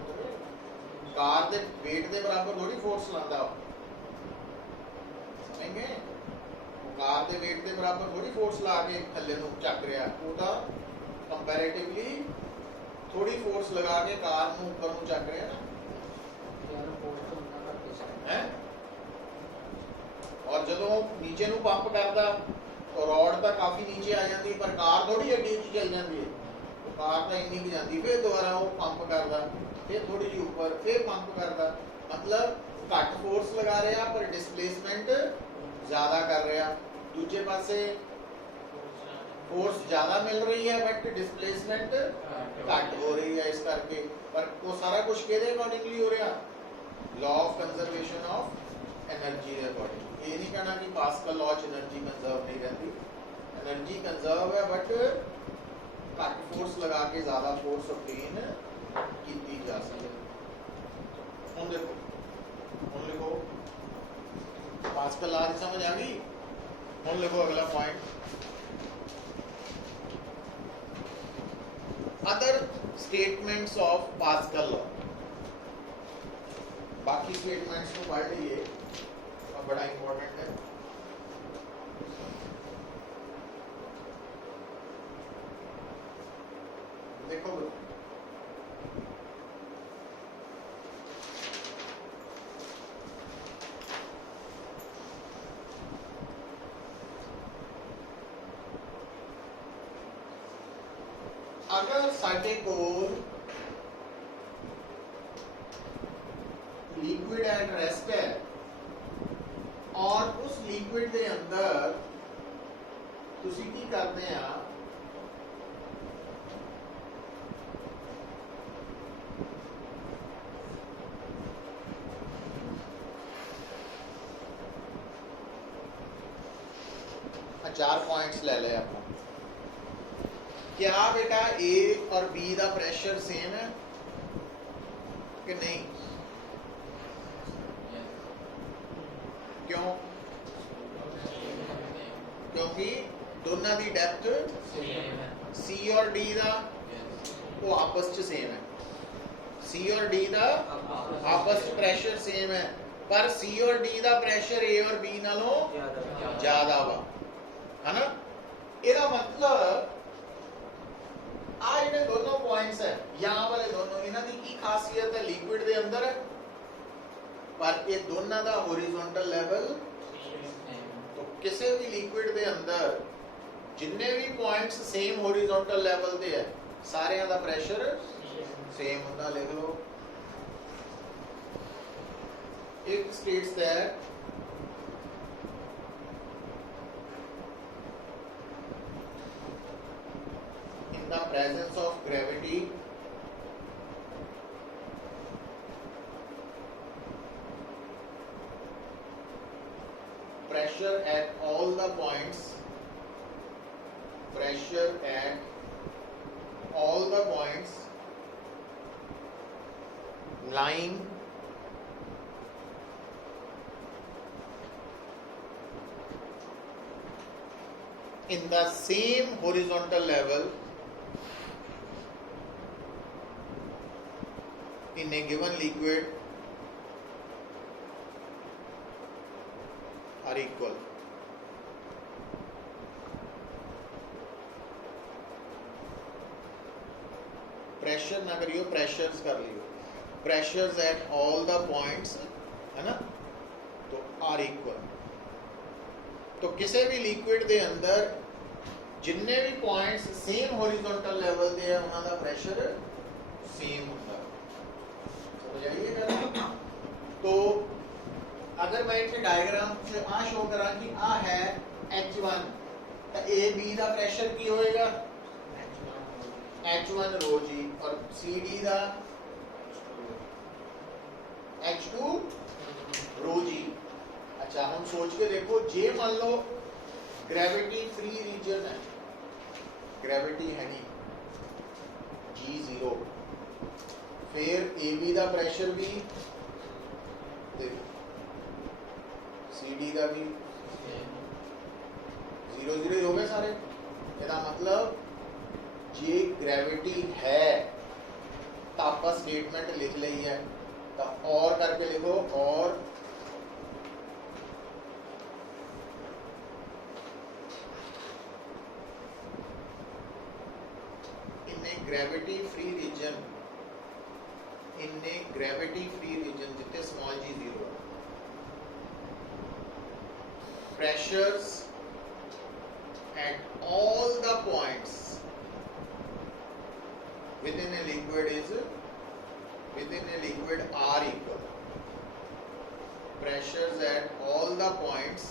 ਕਾਰ ਦੇ weight ਦੇ ਬਰਾਬਰ ਥੋੜੀ फोर्स ਲਾਂਦਾ समझेंगे कार ਦੇ weight ਦੇ ਬਰਾਬਰ ਥੋੜੀ ਫੋਰਸ ਲਾ ਕੇ ਥੱਲੇ ਨੂੰ ਚੱਕ ਰਿਹਾ ਉਹ ਤਾਂ ਕੰਪੈਰੀਟਿਵਲੀ ਥੋੜੀ ਫੋਰਸ ਲਗਾ ਕੇ ਕਾਰ ਨੂੰ ਉੱਪਰ ਨੂੰ ਚੱਕ ਰਿਹਾ ਨਾ ਯਾਰ ਫੋਰਸ ਤੋਂ ਨਾ ਘੱਟ ਹੈ ਔਰ ਜਦੋਂ ਨੀਚੇ ਨੂੰ ਪੰਪ ਕਰਦਾ ਤਾਂ ਰੋਡ ਤਾਂ ਕਾਫੀ ਨੀਚੇ ਆ ਜਾਂਦੀ ਪਰ ਕਾਰ ਥੋੜੀ ਅੱਗੇ ਉੱਚੀ ਚੱਲ ਜਾਂਦੀ ਹੈ ਉਹ ਕਾਰ ਤਾਂ ਇੰਨੀ ਕੁ ਜਾਂਦੀ ਫਿਰ ਦੁਬਾਰਾ ਉਹ ਪੰਪ ਕਰਦਾ ਫਿਰ ਥੋੜੀ ਜਿਹੀ ਉੱਪਰ ਫਿਰ ਪੰਪ ਕਰਦਾ मतलब घट फोर्स लगा रहा पर डिस्प्लेसमेंट ज्यादा कर रहा दूजे पासे फोर्स ज्यादा मिल रही है बट डिस्प्लेसमेंट घट हो रही है इस करके पर वो सारा कुछ किहदे अकॉर्डिंगली हो रहा law of conservation of energy के अकॉर्डिंग ये नहीं कहना कि पास्कल लॉ च एनर्जी कंजर्व नहीं रहती एनर्जी कंजर्व है बट घट फोर्स लगा के ज्यादा फोर्स ऑब्टेन की जा सके हुन देखो हुन लिखो पास्कल लॉ समझ आ गई हुन लिखो अगला point other statements of pascal law बाकी स्टेटमेंट्स को पढ़ लीजिए बड़ा इंपॉर्टेंट है देखो अगर साडे कोल लिक्विड एट रेस्ट है और उस लिक्विड के अंदर तुसी की करते हैं चार पॉइंट्स ले ले अपना क्या बेटा ए और बी का प्रेशर सेम है कि नहीं क्यों क्योंकि दोनों की डेप्थ सी और डी का वो आपस च सेम है सी और डी का आपस च प्रेशर सेम है पर सी और डी का प्रेशर ए और बी नालों ज्यादा वा है ना ਇਹਦਾ मतलब आ ਜਿਹੜੇ दोनों पॉइंट्स है यहाँ वाले दोनों इन्हां दी की खासियत है लिक्विड दे अंदर है पर ये दोनों का हॉरिजॉन्टल लेवल तो किसी भी लिक्विड दे अंदर जिन्ने भी पॉइंट्स सेम हॉरिजॉन्टल लेवल दे है सारे का प्रेशर सेम होता लिख लो it states that the presence of gravity pressure at all the points pressure at all the points lying in the same horizontal level in a given liquid are equal. Pressure ना करियो pressures कर लियो pressures at all the points है ना तो are equal तो किसी भी लिक्विड के अंदर जिन्ने भी पॉइंट्स सेम हॉरिजॉन्टल लेवल दे है उन्हां दा प्रेशर सेम होता समझ आई है गल तो अगर मैं इतने डायग्राम से आ शो करा कि आ है H1 तो ए बी दा प्रेशर की होएगा H1 रो जी और CD दा H2 रो जी अच्छा हम सोच के देखो जे मान लो ग्रेविटी फ्री रीजन है ग्रेविटी है नहीं G0 फिर AB दा प्रेशर भी देखो CD दा भी 0 0 हो गए सारे ਇਹਦਾ मतलब जे ग्रेविटी है तो आप स्टेटमेंट लिख ली है तो और करके लिखो और ग्रेविटी फ्री रीजन जितने small ji 0 pressures at all the points within a liquid are equal. Pressures at all the points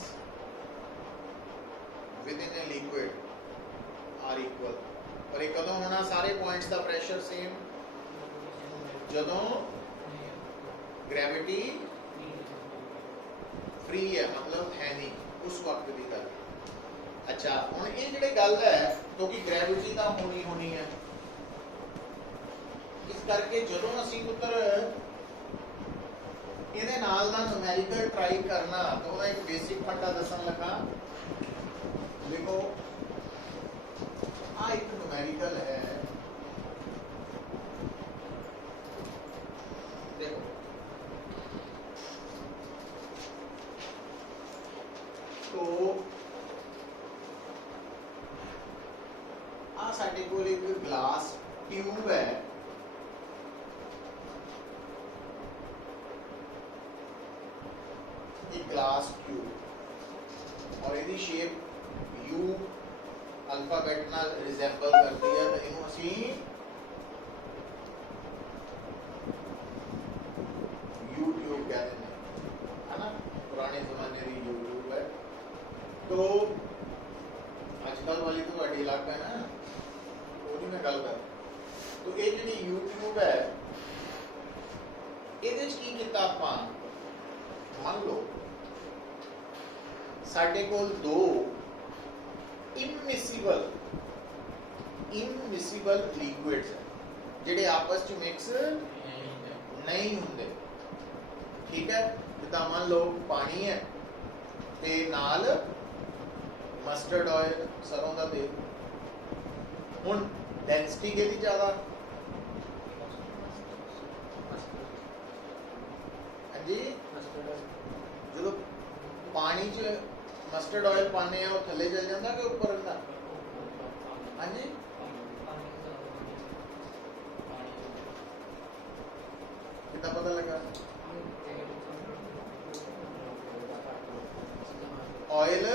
within a liquid are equal. और एक कदों होना सारे पॉइंट्स का प्रेशर सेम जदों ग्रेविटी फ्री है मतलब है नहीं उस वक्त की गल अच्छा हुण ये जिहड़ी गल है क्योंकि ग्रेविटी तो होनी है इस करके जदों असीं पुत्तर ਇਹਦੇ ਨਾਲ ਦਾ न्यूमेरिकल ट्राई करना तो ਉਹਦਾ एक बेसिक फंडा दसन लगा देखो आ एक न्यूमेरिकल है देखो तो आ साडे कोल एक ग्लास ट्यूब है एक ग्लास ट्यूब और ਇਹਦੀ शेप U अल्फाबेट नाल रिजेंबल करती है तो इनू असी यूट्यूब कहते हैं है ना पुराने जमाने की यूट्यूब है तो आजकल वाली तो बड़ी इलाका है ना वो नहीं मैं गल कर तो ये जी यूट्यूब है ਇਹਦੇ ਚ ਕੀ ਕੀਤਾ ਆਪਾਂ ਮੰਨ ਲਓ ਸਾਡੇ ਕੋਲ ਦੋ इनमिसिबल लिक्विड्स है जिहड़े आपस च मिक्स नहीं होंदे ठीक है जिदा मान लो पानी है ते नाल मस्टर्ड ऑयल सरों दा तेल हुण डेंसिटी किहदी ज़्यादा हाँ जी जो पानी च मस्टर्ड ऑयल पाने वो थले चल जाता कि ऊपर रहता हाँ जी कितना पता लगा ऑयल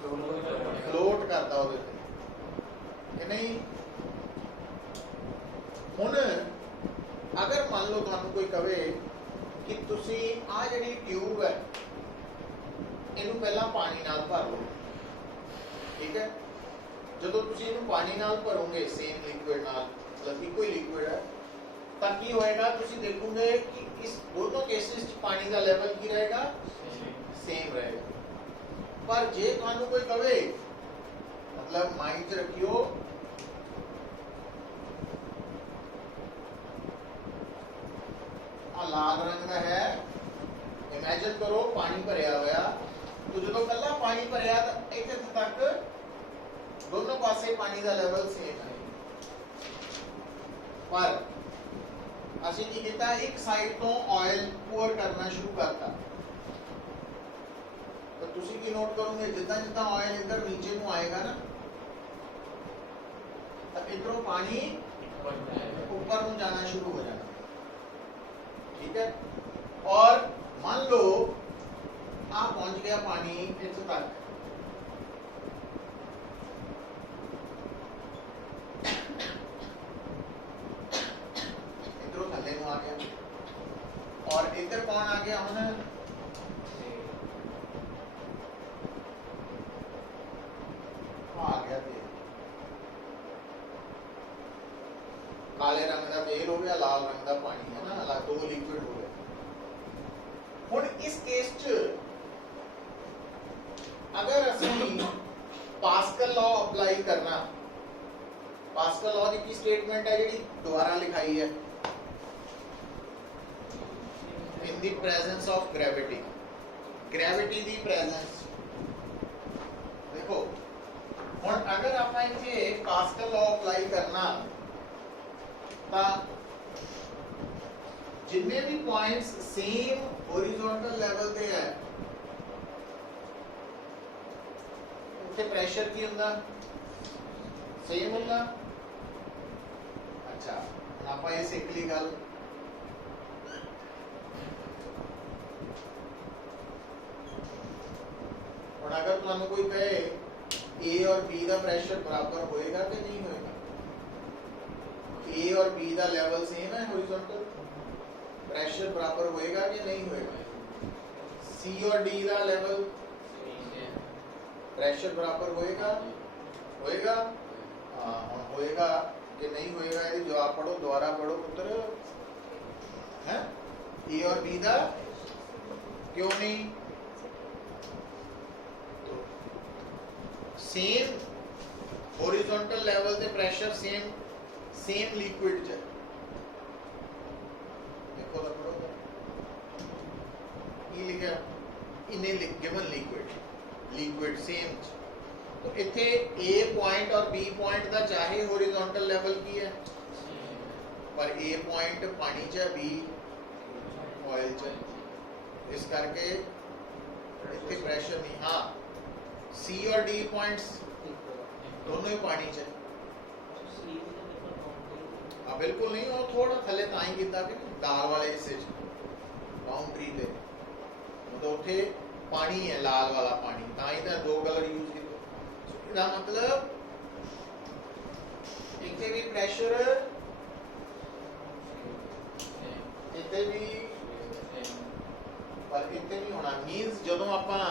फ्लोट करता वो कि नहीं हुण अगर मान लो तुहानू कोई कहे कि तुसी आ जिहड़ी ट्यूब है ਇਹਨੂੰ ਪਹਿਲਾਂ ਪਾਣੀ ਨਾਲ ਭਰ ਲਓ ਠੀਕ ਹੈ ਜਦੋਂ ਤੁਸੀਂ ਇਹਨੂੰ ਪਾਣੀ ਨਾਲ ਭਰੋਗੇ ਸੇਮ ਲਿਕੁਇਡ ਨਾਲ ਮਤਲਬ ਇੱਕੋ ਹੀ ਲਿਕੁਇਡ ਹੈ ਤਾਂ ਕੀ ਹੋਏਗਾ ਤੁਸੀਂ ਦੇਖੋਗੇ ਕਿ ਇਸ ਦੋਨੋਂ ਕੇਸਿਸ 'ਚ ਪਾਣੀ ਦਾ ਲੈਵਲ ਕੀ ਰਹੇਗਾ ਸੇਮ ਰਹੇਗਾ ਪਰ ਜੇ ਤੁਹਾਨੂੰ ਕੋਈ ਕਹੇ मतलब माइंड 'ਚ ਰੱਖਿਓ ਆ ਲਾਲ ਰੰਗ ਦਾ ਹੈ इमेजिन करो पानी भरिया होया तो जो कला पानी भरिया तो इतने तक दोनों पासे पानी का लेवल सेम है पर असी की किया एक साइड तो ऑयल पोर करना शुरू करता तो तुसी की नोट करोगे जितना जितना ऑयल इधर नीचे को आएगा ना तो इधरों पानी ऊपर को जाना शुरू हो जाना ठीक है और मान लो आप पहुंच गया पानी इस तक काले रंग का तेल हो गया, लाल रंग का पानी है ना, अलग दो लिक्विड हो गए। हुण इस केस च अगर असं पास्कल लॉ अप्लाई करना, पास्कल लॉ की स्टेटमेंट है जी दोबारा लिखाई है, in the presence of gravity, gravity the presence. देखो हुण अगर आप इत्थे पास्कल लॉ अप्लाई करना तो जिन्ने भी पॉइंट्स सेम हॉरिजॉन्टल लेवल पे है उत्थे प्रेशर की हुंदा सेम हुंदा। अच्छा हुण आपां इह सिख ली गल, हुण अगर तुहानूं कोई कहे ए और बी का प्रेशर बराबर होएगा कि नहीं होएगा, ए और बी का लेवल सेम है हॉरिजॉन्टल, प्रेशर बराबर होएगा कि नहीं होएगा, सी और डी का लेवल प्रेशर बराबर होएगा, होएगा हाँ होएगा कि नहीं होएगा, ये जवाब पढ़ो, दोबारा पढ़ो पुत्र है, ए और बी का क्यों नहीं, सेम हॉरिजॉन्टल लेवल ते प्रेशर सेम सेम लिक्विड च, देखो तो पढ़ो ये लिखा इन्हें गिवन लिक्विड लिक्विड सेम, तो इथे ए पॉइंट और बी पॉइंट का चाहे हॉरिजॉन्टल लेवल की है पर ए पॉइंट पानी च, बी ऑयल च, इस करके इथे प्रेशर नहीं। हाँ सी और डी पॉइंट्स दोनों ही पानी च, हाँ बिल्कुल नहीं, वो थोड़ा थले ताई कीता कि दाल वाले हिस्से बाउंड्री पे मतलब उठे पानी है, लाल वाला पानी, ताई तो दो कलर यूज किए, इसका मतलब इथे भी प्रेशर इथे भी पर इथे नहीं होना, मींस जदों आपां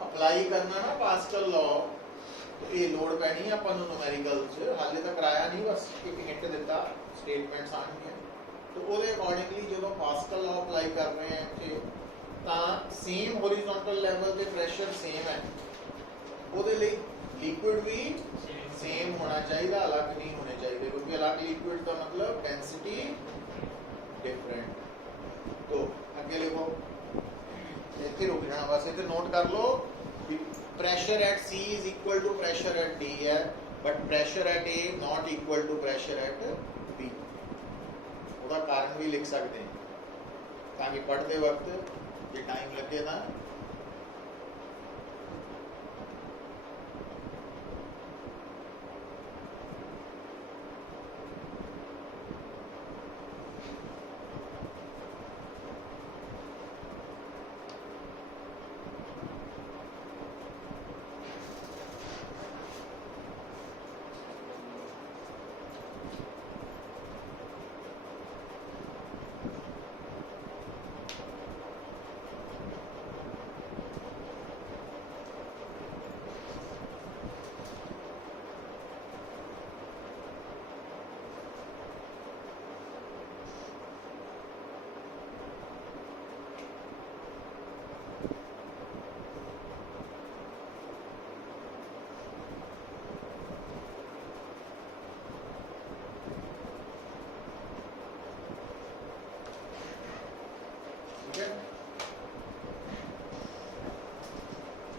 अप्लाई करना ना पास्कल लॉ तो ये लोड पैनी है अपन न्यूमेरिकल च, हाले तक कराया नहीं, बस एक हिंट दिता स्टेटमेंट्स आनी है, तो ਉਹਦੇ ਅਕੋਰਡਿੰਗਲੀ ਜਦੋਂ ਪਾਸਕਲ ਲॉ ਅਪਲਾਈ ਕਰ ਰਹੇ ਹਾਂ ਇੱਥੇ ਤਾਂ ਸੇਮ ਹੌਰੀਜ਼ੌਂਟਲ ਲੈਵਲ ਤੇ ਪ੍ਰੈਸ਼ਰ ਸੇਮ ਹੈ, ਉਹਦੇ ਲਈ ਲਿਕੁਇਡ ਵੀ सेम होना चाहिए, अलग नहीं होने चाहिए, क्योंकि अलग लिक्विड का मतलब डेंसिटी डिफरेंट। तो आगे लिखो, इतने रुक जाना बस, इतने नोट कर लो, pressure at C is equal to pressure at D है, but pressure at A not equal to pressure at B. उसका कारण भी लिख सकते हैं ताकि पढ़ते वक्त जो टाइम लगे ना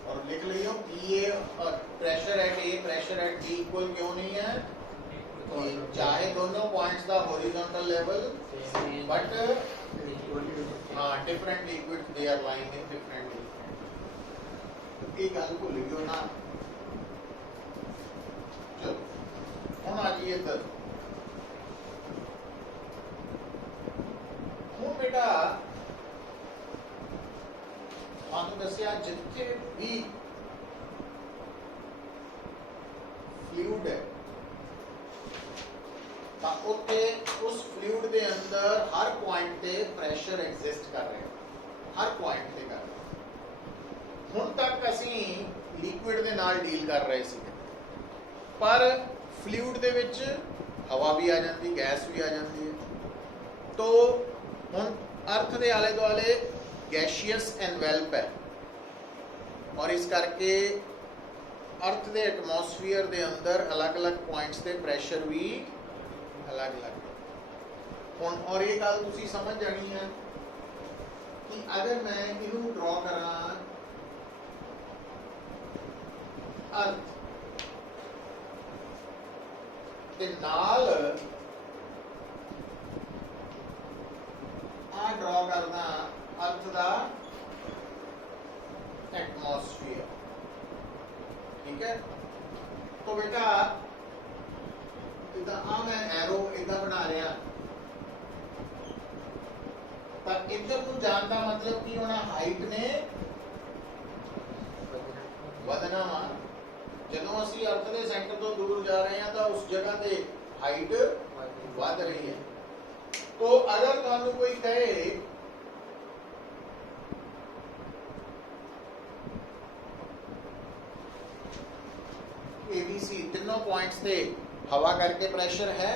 और लिख लियो कि ये pressure at A pressure at B equal क्यों नहीं है, चाहे दोनों पॉइंट्स का हॉरिजॉन्टल लेवल बट हाँ different liquid they are lying in different liquid. ये गल भूल गयो ना, चलो हुण आ जाइए इधर। हुण बेटा आपने दसिया जिथे भी फ्लूइड है ਤਾਂ ਉੱਥੇ उस फ्लूइड ਦੇ अंदर हर पॉइंट ਤੇ ਪ੍ਰੈਸ਼ਰ ਐਗਜ਼ਿਸਟ ਕਰ ਰਿਹਾ, हर पॉइंट ਤੇ ਕਰ ਰਿਹਾ। ਹੁਣ ਤੱਕ ਅਸੀਂ ਲਿਕੁਇਡ ਦੇ ਨਾਲ ਡੀਲ ਕਰ ਰਹੇ ਸੀ, ਪਰ फ्लूइड ਦੇ ਵਿੱਚ हवा भी आ जाती, गैस भी आ जाती है। तो हुण अर्थ के आले दुआले गैशियस एनवेल्प है और इस करके अर्थ के एटमोसफीयर के अंदर अलग अलग पॉइंट्स के प्रैशर भी अलग अलग है। हुण और ये गल तुसीं समझ जानी है कि अगर मैं इनू ड्रॉ करा अर्थ ते नाल आ ड्रॉ करना अर्थ का एटमोसफीयर, ठीक है। तो बेटा इदा आ मैं एरो इदा बना रहा, पर इधर को जान का मतलब कि होना हाइट ने ਵਧਣਾ ਵਾ। ਜਦੋਂ ਅਸੀਂ अर्थ के सेंटर तो दूर जा रहे हैं तो उस जगह पे हाइट बढ़ रही है। तो अगर ਤੁਹਾਨੂੰ कोई कहे ABC तीनों पॉइंट्स पे हवा करके प्रेशर है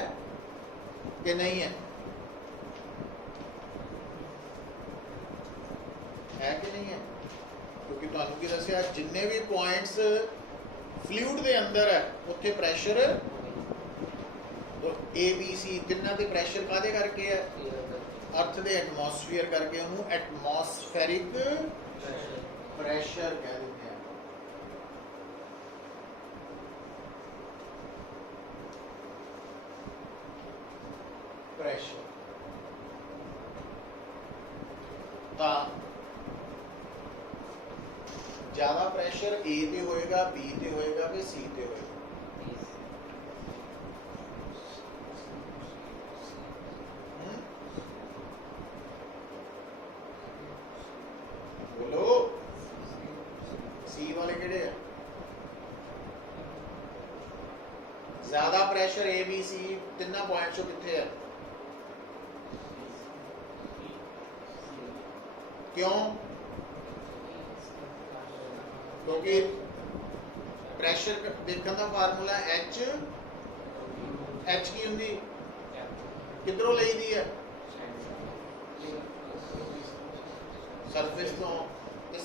कि नहीं है, है कि नहीं है? क्योंकि ਤੁਹਾਨੂੰ ਕੀ ਦੱਸਿਆ जिन्ने भी पॉइंट्स फ्लूइड के अंदर है उत्थे प्रैशर, तो ABC तिन्ना ते प्रैशर कादे करके है? अर्थ दे एटमोसफीयर करके, ਉਹਨੂੰ एटमॉस्फेरिक प्रेशर कह देते हैं। प्रेशर ता ज्यादा प्रैशर ए ते होएगा, बी ते होएगा कि सी ते होएगा? बोलो, सी वाले केड़े है? ज्यादा प्रेशर ए बी सी तिना पॉइंट चो किथे है? क्यों? क्योंकि प्रैशर देखने का फार्मूला एच की होंगी किधरों ली दी है? सरफेस तो।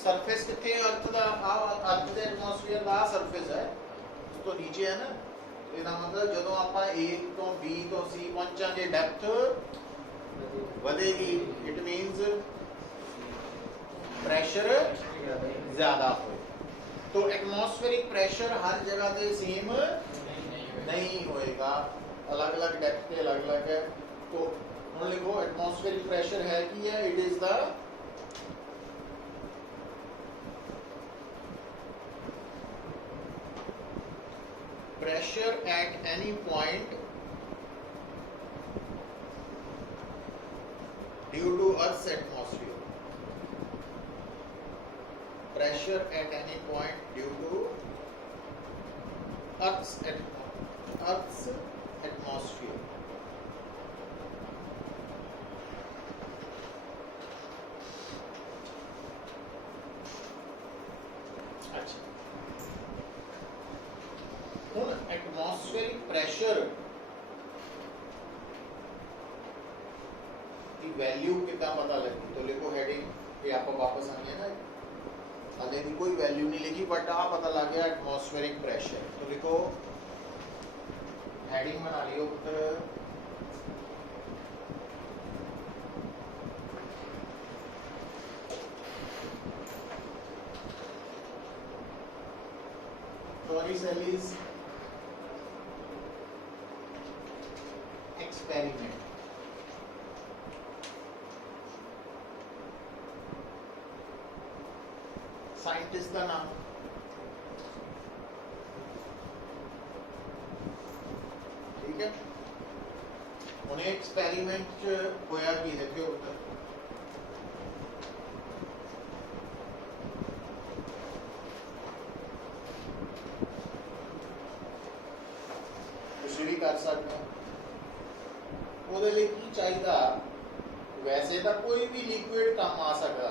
सरफेस कितने अर्थ का? अर्थ के एटमोसफीयर का सरफेस है, उस तो नीचे है ना। इसका मतलब जो आप ए तो बी तो सी पहुंचांगे डेप्थ बढ़ेगी, इट मीन्स प्रेशर ज्यादा हो। तो एटमॉस्फेरिक प्रेशर हर जगह पे सेम नहीं होएगा, अलग अलग डेप्थ पे अलग अलग है। तो हम लिखो एटमॉस्फेरिक प्रेशर है कि है, it is the pressure at any point due to Earth's atmosphere. Pressure at any point due to Earth's atmosphere. अच्छा, ਹੁਣ एटमॉस्फेरिक प्रेशर की वैल्यू कितना पता लगी? तो लिखो हेडिंग, ये आप वापस आनी है ना, हाले की कोई वैल्यू नहीं लिखी बट आ पता लग गया एटमॉस्फेरिक प्रेशर। तो लिखो हेडिंग बना लियो पुत्र, टॉरिसेलीज एक्सपेरिमेंट। साइंटिस्ट का नाम ठीक है। उन्हें एक्सपेरिमेंट होया कि लिखे होता कुछ भी कर सकते हैं। ਉਹਦੇ ਲਈ ਕੀ ਚਾਹੀਦਾ? ਵੈਸੇ ਤਾਂ ਕੋਈ ਵੀ ਲਿਕੁਇਡ ਕੰਮ ਆ ਸਕਦਾ,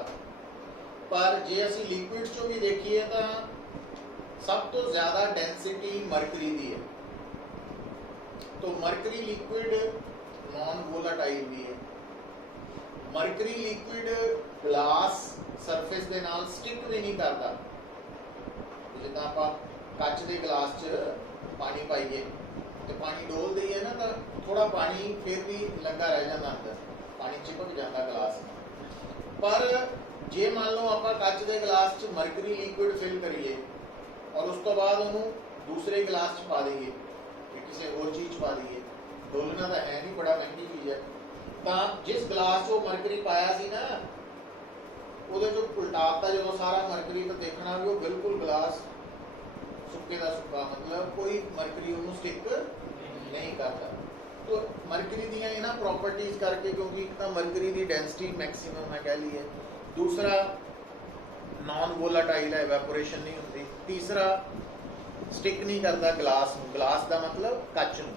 ਪਰ ਜੇ ਅਸੀਂ ਲਿਕੁਇਡ ਚੋਂ ਵੀ ਦੇਖੀਏ ਤਾਂ ਸਭ ਤੋਂ ਜ਼ਿਆਦਾ ਡੈਂਸਿਟੀ ਮਰਕਰੀ ਦੀ ਹੈ। तो मरकरी लिक्विड नॉन वोलाटाइल भी है। मरकरी लिक्विड ग्लास सरफेस ਦੇ ਨਾਲ ਸਟਿਕ ਵੀ ਨਹੀਂ ਕਰਦਾ। ਜਿੱਦਾਂ ਆਪਾਂ ਕੱਚ ਦੇ ਗਲਾਸ 'ਚ ਪਾਣੀ ਪਾਈਏ ਤੇ ਪਾਣੀ ਡੋਲ ਦਈਏ ਨਾ ਤਾਂ ਥੋੜਾ ਪਾਣੀ ਫਿਰ ਵੀ ਲੱਗਾ ਰਹਿ ਜਾਂਦਾ ਅੰਦਰ, ਪਾਣੀ ਚਿਪਕ ਜਾਂਦਾ ਗਲਾਸ ਨਾਲ। ਪਰ ਜੇ ਮੰਨ ਲਓ ਆਪਾਂ ਕੱਚ ਦੇ ਗਲਾਸ 'ਚ ਮਰਕਰੀ ਲਿਕੁਇਡ ਫਿਲ ਕਰੀਏ ਔਰ ਉਸ ਤੋਂ ਬਾਅਦ ਉਹਨੂੰ ਦੂਸਰੇ ਗਲਾਸ 'ਚ ਪਾ ਦਈਏ ਕਿ ਕਿਸੇ ਹੋਰ ਚੀਜ਼ 'ਚ ਪਾ ਦਈਏ, ਡੋਲਣਾ ਤਾਂ ਹੈ ਨਹੀਂ, ਬੜਾ ਮਹਿੰਗੀ ਚੀਜ਼ ਹੈ, ਤਾਂ ਜਿਸ ਗਲਾਸ 'ਚ ਉਹ ਮਰਕਰੀ ਪਾਇਆ ਸੀ ਨਾ ਉਹਦੇ 'ਚੋਂ ਉਲਟਾਤਾ ਜਦੋਂ ਸਾਰਾ ਮਰਕਰੀ, ਤਾਂ ਦੇਖਣਾ ਵੀ ਉਹ ਬਿਲਕੁਲ ਗਲਾਸ ਸੁੱਕੇ ਦਾ ਸੁੱਕਾ, ਮਤਲਬ ਕੋਈ ਮਰਕਰੀ ਉਹਨੂੰ ਸਟਿਕ ਨਹੀਂ ਕਰਦਾ। तो मरकरी ਦੀਆਂ ਇਹਨਾਂ ਪ੍ਰੋਪਰਟੀਜ਼ ਕਰਕੇ, ਕਿਉਂਕਿ ਇੱਕ ਤਾਂ ਮਰਕਰੀ ਦੀ ਡੈਂਸਿਟੀ ਮੈਕਸਿਮਮ ਹੈ ਕਹਿ ਲਈਏ, ਦੂਸਰਾ ਨਾਨ ਵੋਲਾਟਾਈਲ ਹੈ, ਇਵੈਪੋਰੇਸ਼ਨ ਨਹੀਂ ਹੁੰਦੀ, ਤੀਸਰਾ ਸਟਿਕ ਨਹੀਂ ਕਰਦਾ ਗਲਾਸ ਨੂੰ, ਗਲਾਸ ਦਾ ਮਤਲਬ ਕੱਚ ਨੂੰ,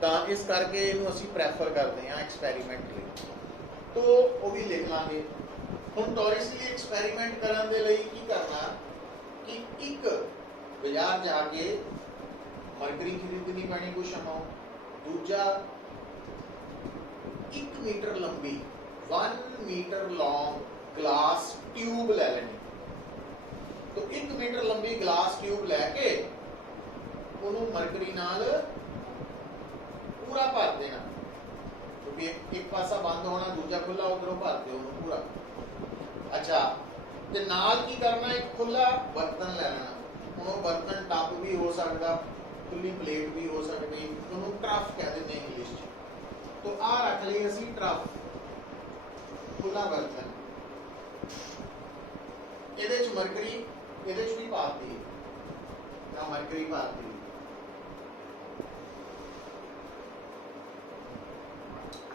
ਤਾਂ ਇਸ ਕਰਕੇ ਇਹਨੂੰ ਅਸੀਂ ਪ੍ਰੈਫਰ ਕਰਦੇ ਹਾਂ ਐਕਸਪੈਰੀਮੈਂਟ ਲਈ। ਤੋ ਉਹ ਵੀ ਲਿਖ ਲਾਂਗੇ। ਹੁਣ ਟੋਰਿਸਲੀ ਐਕਸਪੈਰੀਮੈਂਟ ਕਰਨ ਦੇ ਲਈ ਕੀ ਕਰਨਾ ਕਿ ਇੱਕ ਬਾਜ਼ਾਰ ਜਾ ਕੇ ਮਰਕਰੀ ਖਰੀਦਣੀ ਪੈਣੀ ਕੁਛ ਅਮਾਊਂਟ, दूजा 1 मीटर लंबी 1 मीटर लॉन्ग ग्लास ट्यूब ले लेनी। तो 1 मीटर लंबी ग्लास ट्यूब लैके ਉਹਨੂੰ ਮਰਕਰੀ ਨਾਲ ਪੂਰਾ ਭਰ ਦੇਣਾ, ਕਿਉਂਕਿ ਇੱਕ ਪਾਸਾ ਬੰਦ ਹੋਣਾ, ਦੂਜਾ ਖੁੱਲਾ, ਉਧਰੋਂ ਭਰ ਦਿਓ ਉਹਨੂੰ ਪੂਰਾ। ਅੱਛਾ, ਤੇ ਨਾਲ ਕੀ ਕਰਨਾ, ਇੱਕ ਖੁੱਲਾ ਬਰਤਨ ਲੈ ਲੈਣਾ। ਹੁਣ ਉਹ ਬਰਤਨ ਟੱਬ ਵੀ ਹੋ ਸਕਦਾ, खुली प्लेट भी हो सकती, ਉਹਨੂੰ ਟਰਫ ਕਹਿ ਦਿੰਦੇ ਇੰਗਲਿਸ਼ 'ਚ। तो ਆ ਰੱਖ ਲਈ ਅਸੀਂ ਟਰਫ, ਖੁੱਲਾ ਬਰਤਨ, ਇਹਦੇ 'ਚ ਮਰਕਰੀ, ਇਹਦੇ 'ਚ ਵੀ ਪਾਤੀ ਤਾਂ ਮਰਕਰੀ ਪਾਤੀ।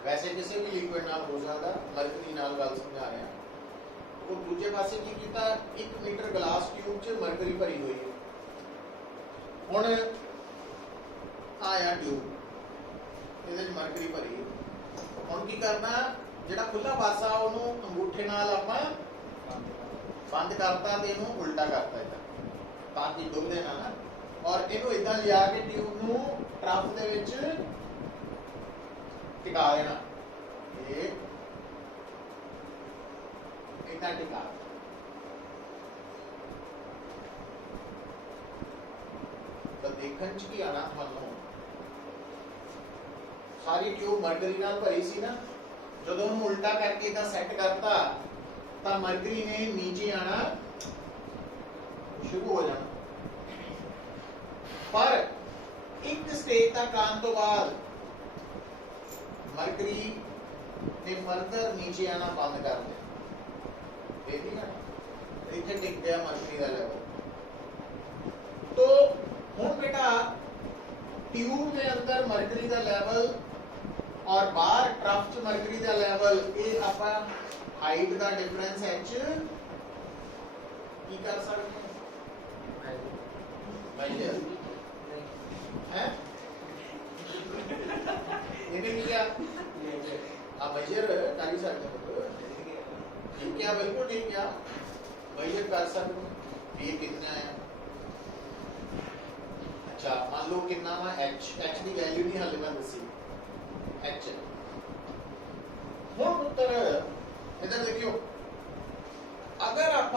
ਵੈਸੇ ਕਿਸੇ ਵੀ ਲਿਕੁਇਡ ਨਾਲ ਹੋ ਸਕਦਾ, ਮਰਕਰੀ ਨਾਲ ਗੱਲ ਸਮਝਾ ਰਿਹਾ। ਉਹ ਦੂਜੇ ਪਾਸੇ ਕੀ ਕੀਤਾ, 1 ਮੀਟਰ ਗਲਾਸ ਟਿਊਬ 'ਚ ਮਰਕਰੀ ਭਰੀ ਹੋਈ ਹੈ। ਹੁਣ ਆਇਆ ਟਿਊਬ, ਇਹਦੇ 'ਚ ਮਰਕਰੀ ਭਰੀ। ਹੁਣ ਕੀ ਕਰਨਾ, ਜਿਹੜਾ ਖੁੱਲਾ ਪਾਸਾ ਉਹਨੂੰ ਅੰਗੂਠੇ ਨਾਲ ਆਪਾਂ ਬੰਦ ਕਰਤਾ ਤੇ ਇਹਨੂੰ ਉਲਟਾ ਕਰਤਾ ਇਹਦਾ, ਤਾਂ ਕਿ ਡੁੱਲੇ ਨਾ, ਔਰ ਇਹਨੂੰ ਇਦਾਂ ਲਿਆ ਕੇ ਟਿਊਬ ਨੂੰ ਟਰਫ ਦੇ ਵਿੱਚ ਟਿਕਾ ਦੇਣਾ। ਇਹ ਇਦਾਂ ਟਿਕਾ, ਤਾਂ ਦੇਖਣ 'ਚ ਕੀ ਆਣਾ ਤੁਹਾਨੂੰ, ਸਾਰੀ ਟਿਊਬ ਮਰਕਰੀ ਨਾਲ ਭਰੀ ਸੀ ਨਾ, ਜਦੋਂ ਉਹਨੂੰ ਉਲਟਾ ਕਰਕੇ ਇਹਦਾ ਸੈੱਟ ਕਰਤਾ ਤਾਂ ਮਰਕਰੀ ਨੇ ਨੀਚੇ ਆਣਾ ਸ਼ੁਰੂ ਹੋ ਜਾਣਾ। ਪਰ ਇੱਕ ਸਟੇਜ ਤੱਕ ਆਉਣ ਤੋਂ ਬਾਅਦ ਮਰਕਰੀ ਨੇ ਫਰਦਰ ਨੀਚੇ ਆਣਾ ਬੰਦ ਕਰ ਦਿਆ। ਦੇਖੀ ਨਾ, ਇੱਥੇ ਟਿਕ ਗਿਆ ਮਰਕਰੀ ਦਾ ਲੈਵਲ। तो ਹੁਣ बेटा ट्यूब के अंदर मरकरी का लेवल और बाहर ट्रफ च मरकरी का लेवल, ये आप हाइट का डिफरेंस h की कर सकते हैं, मेजर है इन्हें क्या आप मेजर कर ही सकते हो, ठीक है, बिल्कुल ठीक है, मेजर कर सकते हो ये कितना है। अच्छा, मान लो कितना वा h की वैल्यू नहीं हाले मैं दसी h। ਹੁਣ ਪੁੱਤਰ इधर देखियो, अगर आप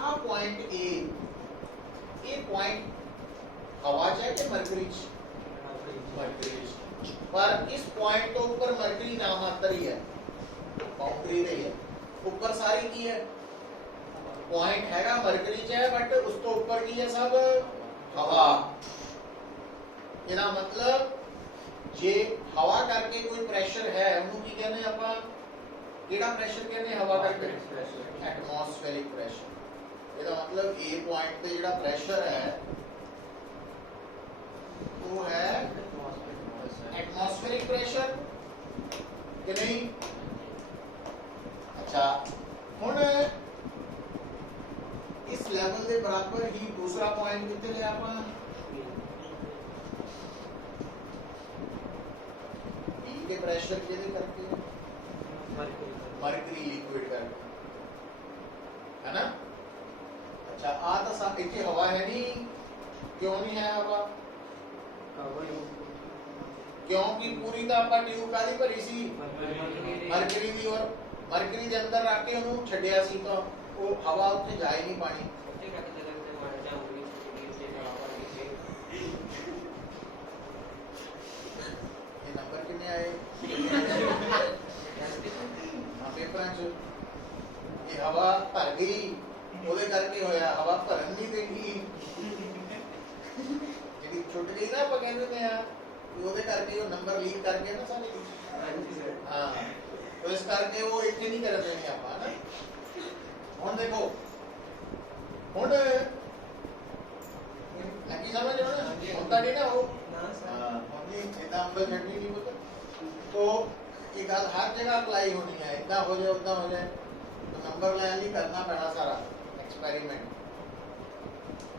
आ पॉइंट ए, ये पॉइंट हवा च है कि मरकरी च, मरकरी च, पर इस पॉइंट तो ऊपर मरकरी नामात्र ही है, बाउंड्री नहीं है, ऊपर सारी की है पॉइंट हैगा मरकरी च है, बट उस तो ऊपर की है सब हवा। ਇਹਦਾ मतलब ਜੇ ਹਵਾ ਕਰਕੇ ਕੋਈ ਪ੍ਰੈਸ਼ਰ ਹੈ ਉਹਨੂੰ ਕੀ ਕਹਿੰਦੇ ਆਪਾਂ, ਕਿਹੜਾ ਪ੍ਰੈਸ਼ਰ ਕਹਿੰਦੇ ਹਵਾ ਕਰਕੇ, ਐਟਮੋਸਫੇਰਿਕ ਪ੍ਰੈਸ਼ਰ। ਇਹਦਾ मतलब A ਪੁਆਇੰਟ ਤੇ ਜਿਹੜਾ ਪ੍ਰੈਸ਼ਰ ਹੈ ਉਹ ਹੈ ਐਟਮੋਸਫੇਰਿਕ ਪ੍ਰੈਸ਼ਰ ਕਿ ਨਹੀਂ। अच्छा, ਹੁਣ इस लेवल के बराबर ही दूसरा पॉइंट कितने लिया ਆਪਾਂ, B के प्रेशर के करके मरकरी लिक्विड करके, है ना। अच्छा, आ तो सब इतनी हवा है नहीं, क्यों नहीं है हवा? कवर क्योंकि पूरी तो आप ट्यूब काली भरी सी मरकरी दी, और मरकरी के अंदर रख के उन्होंने छड्डिया सी, तो वो हवा उत्थे जा ही नहीं पानी। ये नंबर कितने आए हाँ पेपर च? ये हवा भर गई, ਉਹਦੇ ਕਰਕੇ ਹੋਇਆ, ਹਵਾ ਭਰਨ ਨਹੀਂ ਦੇਗੀ ਜਿਹੜੀ ਛੁੱਟ ਗਈ ਨਾ, ਆਪਾਂ ਕਹਿੰਦੇ ਨੇ ਆ ਉਹਦੇ ਕਰਕੇ ਉਹ ਨੰਬਰ ਲੀਕ ਕਰਕੇ ਨਾ ਸਾਰੇ ਹਾਂ, तो इस करके वो इतने नहीं कर देंगे आप ना। ਹੁਣ देखो ਹੁਣ लगी समझ हो ना, होता नहीं ना वो हमने इतना अंदर बैठी नहीं होता, तो ये गल हर जगह अप्लाई होनी है, इतना हो जाए उतना हो जाए, तो नंबर लाइन ही करना पैना सारा एक्सपेरिमेंट।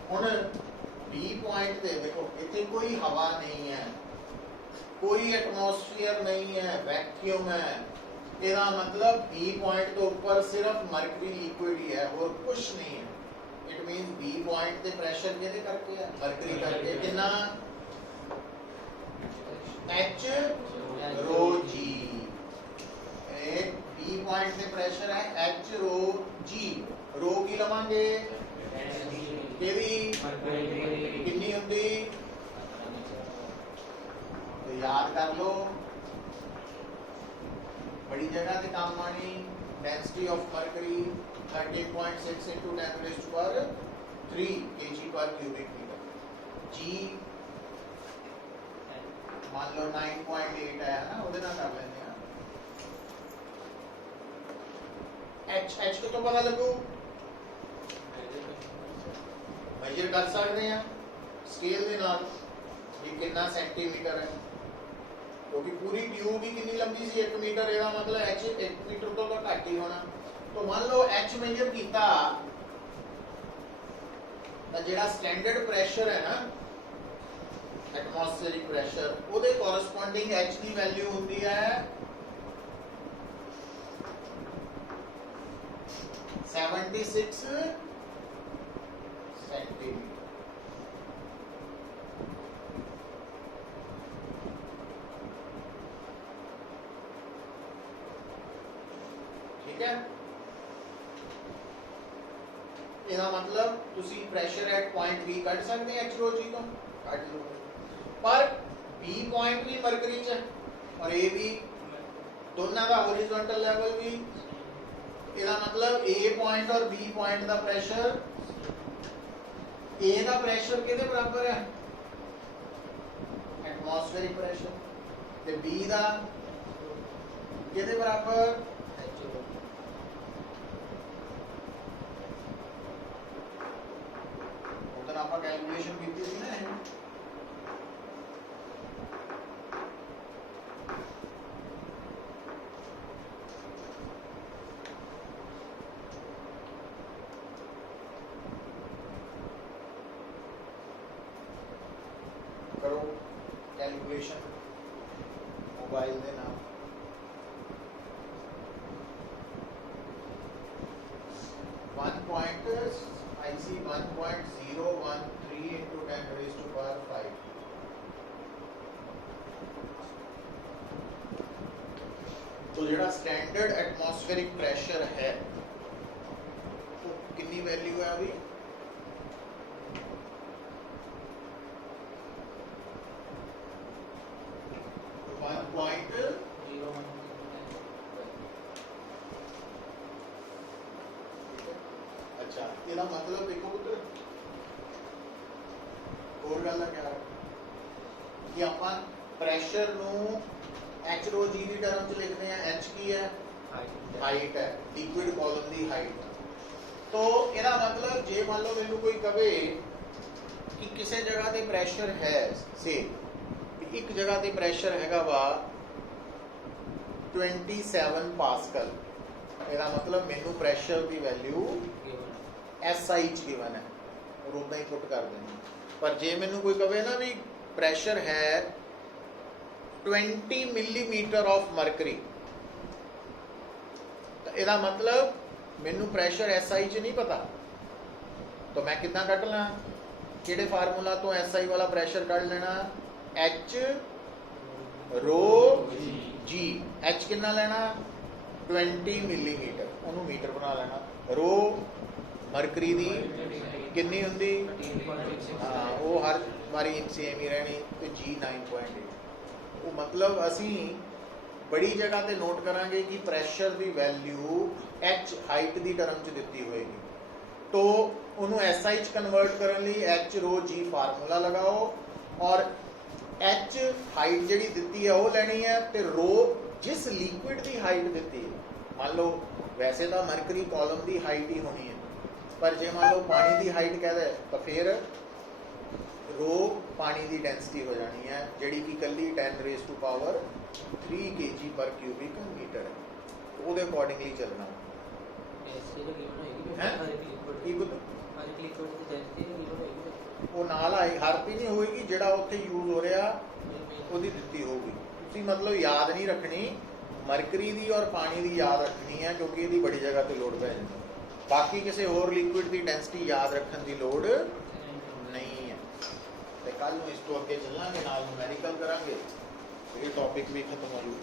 ਹੁਣ बी पॉइंट दे देखो इतने कोई हवा नहीं है, कोई एटमॉस्फेयर नहीं है, वैक्यूम है, ਇਹਦਾ मतलब बी पॉइंट के ऊपर सिर्फ मरकरी लिक्विड ही है और कुछ नहीं है। इट मींस बी पॉइंट ते प्रेशर किहदे करके है? मरकरी करके। कितना? H रो G। एक बी पॉइंट ते प्रेशर है H रो G। रो की लवांगे किहदी कितनी हुंदी? तो याद कर लो, बड़ी जगह से काम आनी। Density of mercury 13.6 into 10 raised to power 3 kg per cubic meter। G मान लो 9.8 है ना, ਉਹਦੇ ਨਾਲ ਕਰ ਲੈਂਦੇ ਆ। H को तो पता लगू, मेजर कर सकते हैं स्केल ਦੇ ਨਾਲ ਇਹ ਕਿੰਨਾ ਸੈਂਟੀਮੀਟਰ ਹੈ, क्योंकि पूरी ट्यूब ही कितनी लंबी सी 1 मीटर, ਇਹਦਾ मतलब h 1 मीटर तो घट ही होना। तो मान लो h मेजर कीता ਤਾਂ ਜਿਹੜਾ स्टैंडर्ड प्रेशर है ना एटमॉस्फेरिक प्रेशर, ਉਹਦੇ कोरस्पोंडिंग h की वैल्यू ਹੁੰਦੀ है 76 सेंटीमीटर। ठीक है, ਇਹਦਾ मतलब ਤੁਸੀਂ ਪ੍ਰੈਸ਼ਰ ਐਟ ਪੁਆਇੰਟ B ਕੱਢ ਸਕਦੇ ਐਚ ਰੋ ਜੀ ਤੋਂ, ਕੱਢ ਲਓ। ਪਰ B ਪੁਆਇੰਟ ਵੀ ਮਰਕਰੀ ਚ ਹੈ ਔਰ A ਵੀ, ਦੋਨਾਂ ਦਾ ਹੌਰੀਜ਼ੌਂਟਲ ਲੈਵਲ ਵੀ। ਇਹਦਾ मतलब A ਪੁਆਇੰਟ ਔਰ B point the pressure, A the pressure ਕਿਹਦੇ ਬਰਾਬਰ ਹੈ? ਐਟਮॉस्फेरिक ਪ੍ਰੈਸ਼ਰ। ਤੇ B ਦਾ ਕਿਹਦੇ ਬਰਾਬਰ? ਆਪਾਂ ਕੈਲਕੂਲੇਸ਼ਨ ਕੀਤੀ ਸੀ ਨਾ ਇਹ, ਕਰੋ ਕੈਲਕੂਲੇਸ਼ਨ ਮੋਬਾਈਲ ਦੇ ਨਾਲ। I see 1.013 into 10 raised to power 5। तो ਜਿਹੜਾ स्टैंडर्ड एटमॉस्फेरिक प्रेशर है वो कितनी वैल्यू है अभी? अच्छा, ਇਹਦਾ मतलब देखो पुत्र ਹੋਰ ਗੱਲ क्या है कि ਆਪਾਂ ਪ੍ਰੈਸ਼ਰ ਨੂੰ h rho g ਦੀ ਟਰਮ ਚ ਲਿਖਦੇ ਆ। h ਕੀ ਹੈ? ਹਾਈਟ ਹੈ, ਲਿਕੁਇਡ ਕॉलम ਦੀ ਹਾਈਟ। तो ਇਹਦਾ मतलब ਜੇ ਮੰਨ ਲਓ ਮੈਨੂੰ ਕੋਈ ਕਵੇ ਕਿ ਕਿਸੇ ਜਗ੍ਹਾ ਤੇ ਪ੍ਰੈਸ਼ਰ ਹੈ, ਸੇ ਇੱਕ ਜਗ੍ਹਾ ਤੇ ਪ੍ਰੈਸ਼ਰ ਹੈਗਾ ਵਾ 27 ਪਾਸਕਲ, ਇਹਦਾ मतलब ਮੈਨੂੰ ਪ੍ਰੈਸ਼ਰ ਦੀ ਵੈਲਿਊ SI ਚ ਗਿਵਨ ਹੈ और उतना ही पुट कर देना। पर जे मैनू कोई कहे ना भी प्रेशर है 20 मिलीमीटर ऑफ मरकरी, तो इसका मतलब मैनू प्रेशर SI च नहीं पता, तो मैं कितना कट ला ਕਿਹੜੇ ਫਾਰਮੂਲਾ ਤੋਂ SI ਵਾਲਾ ਪ੍ਰੈਸ਼ਰ ਕੱਢ ਲੈਣਾ H ਰੋ G H ਕਿੰਨਾ ਲੈਣਾ 20 ਮਿਲੀਮੀਟਰ ਉਹਨੂੰ ਮੀਟਰ ਬਣਾ ਲੈਣਾ ਰੋ ਮਰਕਰੀ ਦੀ ਕਿੰਨੀ ਹੁੰਦੀ ਹਾਂ ਉਹ ਹਰ ਵਾਰੀ ਸੇਮ ਹੀ ਰਹਿਣੀ ਤੇ G 9.8 ਉਹ ਮਤਲਬ ਅਸੀਂ ਬੜੀ ਜਗ੍ਹਾ ਤੇ ਨੋਟ ਕਰਾਂਗੇ ਕਿ ਪ੍ਰੈਸ਼ਰ ਦੀ ਵੈਲਿਊ H ਹਾਈਟ ਦੀ ਟਰਮ 'ਚ ਦਿੱਤੀ ਹੋਏਗੀ तो ਉਹਨੂੰ SI ਚ ਕਨਵਰਟ ਕਰਨ ਲਈ H ਰੋ G ਫਾਰਮੂਲਾ ਲਗਾਓ ਔਰ H ਹਾਈਟ ਜਿਹੜੀ ਦਿੱਤੀ ਹੈ ਉਹ ਲੈਣੀ ਹੈ ਤੇ ਰੋ ਜਿਸ ਲਿਕੁਇਡ ਦੀ ਹਾਈਟ ਦਿੱਤੀ ਹੈ ਮੰਨ ਲਓ ਵੈਸੇ ਤਾਂ ਮਰਕਰੀ ਕਾਲਮ ਦੀ ਹਾਈਟ ਹੀ ਹੋਣੀ ਹੈ ਪਰ ਜੇ ਮੰਨ ਲਓ ਪਾਣੀ ਦੀ ਹਾਈਟ ਕਹਦੇ ਤਾਂ ਫਿਰ ਰੋ ਪਾਣੀ ਦੀ ਡੈਂਸਿਟੀ ਹੋ ਜਾਣੀ ਹੈ ਜਿਹੜੀ ਕਿ ਕੱਲੀ 10 ਰੇਜ਼ ਟੂ ਪਾਵਰ 3 kg ਪਰ ਕਿਊਬਿਕ ਮੀਟਰ ਹੈ ਉਹਦੇ ਅਕੋਰਡਿੰਗਲੀ ਚੱਲਣਾ ਕੀ ਕੁਝ ਉਹ ਨਾਲ ਆਈ ਹਰਤੀ ਨਹੀਂ ਹੋਏਗੀ ਜਿਹੜਾ ਉੱਥੇ ਯੂਜ਼ ਹੋ ਰਿਹਾ ਉਹਦੀ ਦਿੱਤੀ ਹੋਊਗੀ ਤੁਸੀਂ ਮਤਲਬ ਯਾਦ ਨਹੀਂ ਰੱਖਣੀ ਮਰਕਰੀ ਦੀ ਔਰ ਪਾਣੀ ਦੀ ਯਾਦ ਰੱਖਣੀ ਹੈ ਕਿਉਂਕਿ ਇਹਦੀ ਬੜੀ ਜਗ੍ਹਾ ਤੇ ਲੋਡ ਪੈ ਜਾਂਦੀ ਬਾਕੀ ਕਿਸੇ ਹੋਰ ਲਿਕੁਇਡ ਦੀ ਡੈਂਸਿਟੀ ਯਾਦ ਰੱਖਣ ਦੀ ਲੋੜ ਨਹੀਂ ਹੈ ਤੇ ਕੱਲ ਨੂੰ ਇਸ ਤੋਂ ਅੱਗੇ ਚੱਲਾਂਗੇ ਨਾਲ ਨੂਮੈਰੀਕਲ ਕਰਾਂਗੇ ਇਹ ਟੌਪਿਕ ਵੀ ਖਤਮ ਹੋ ਜੂ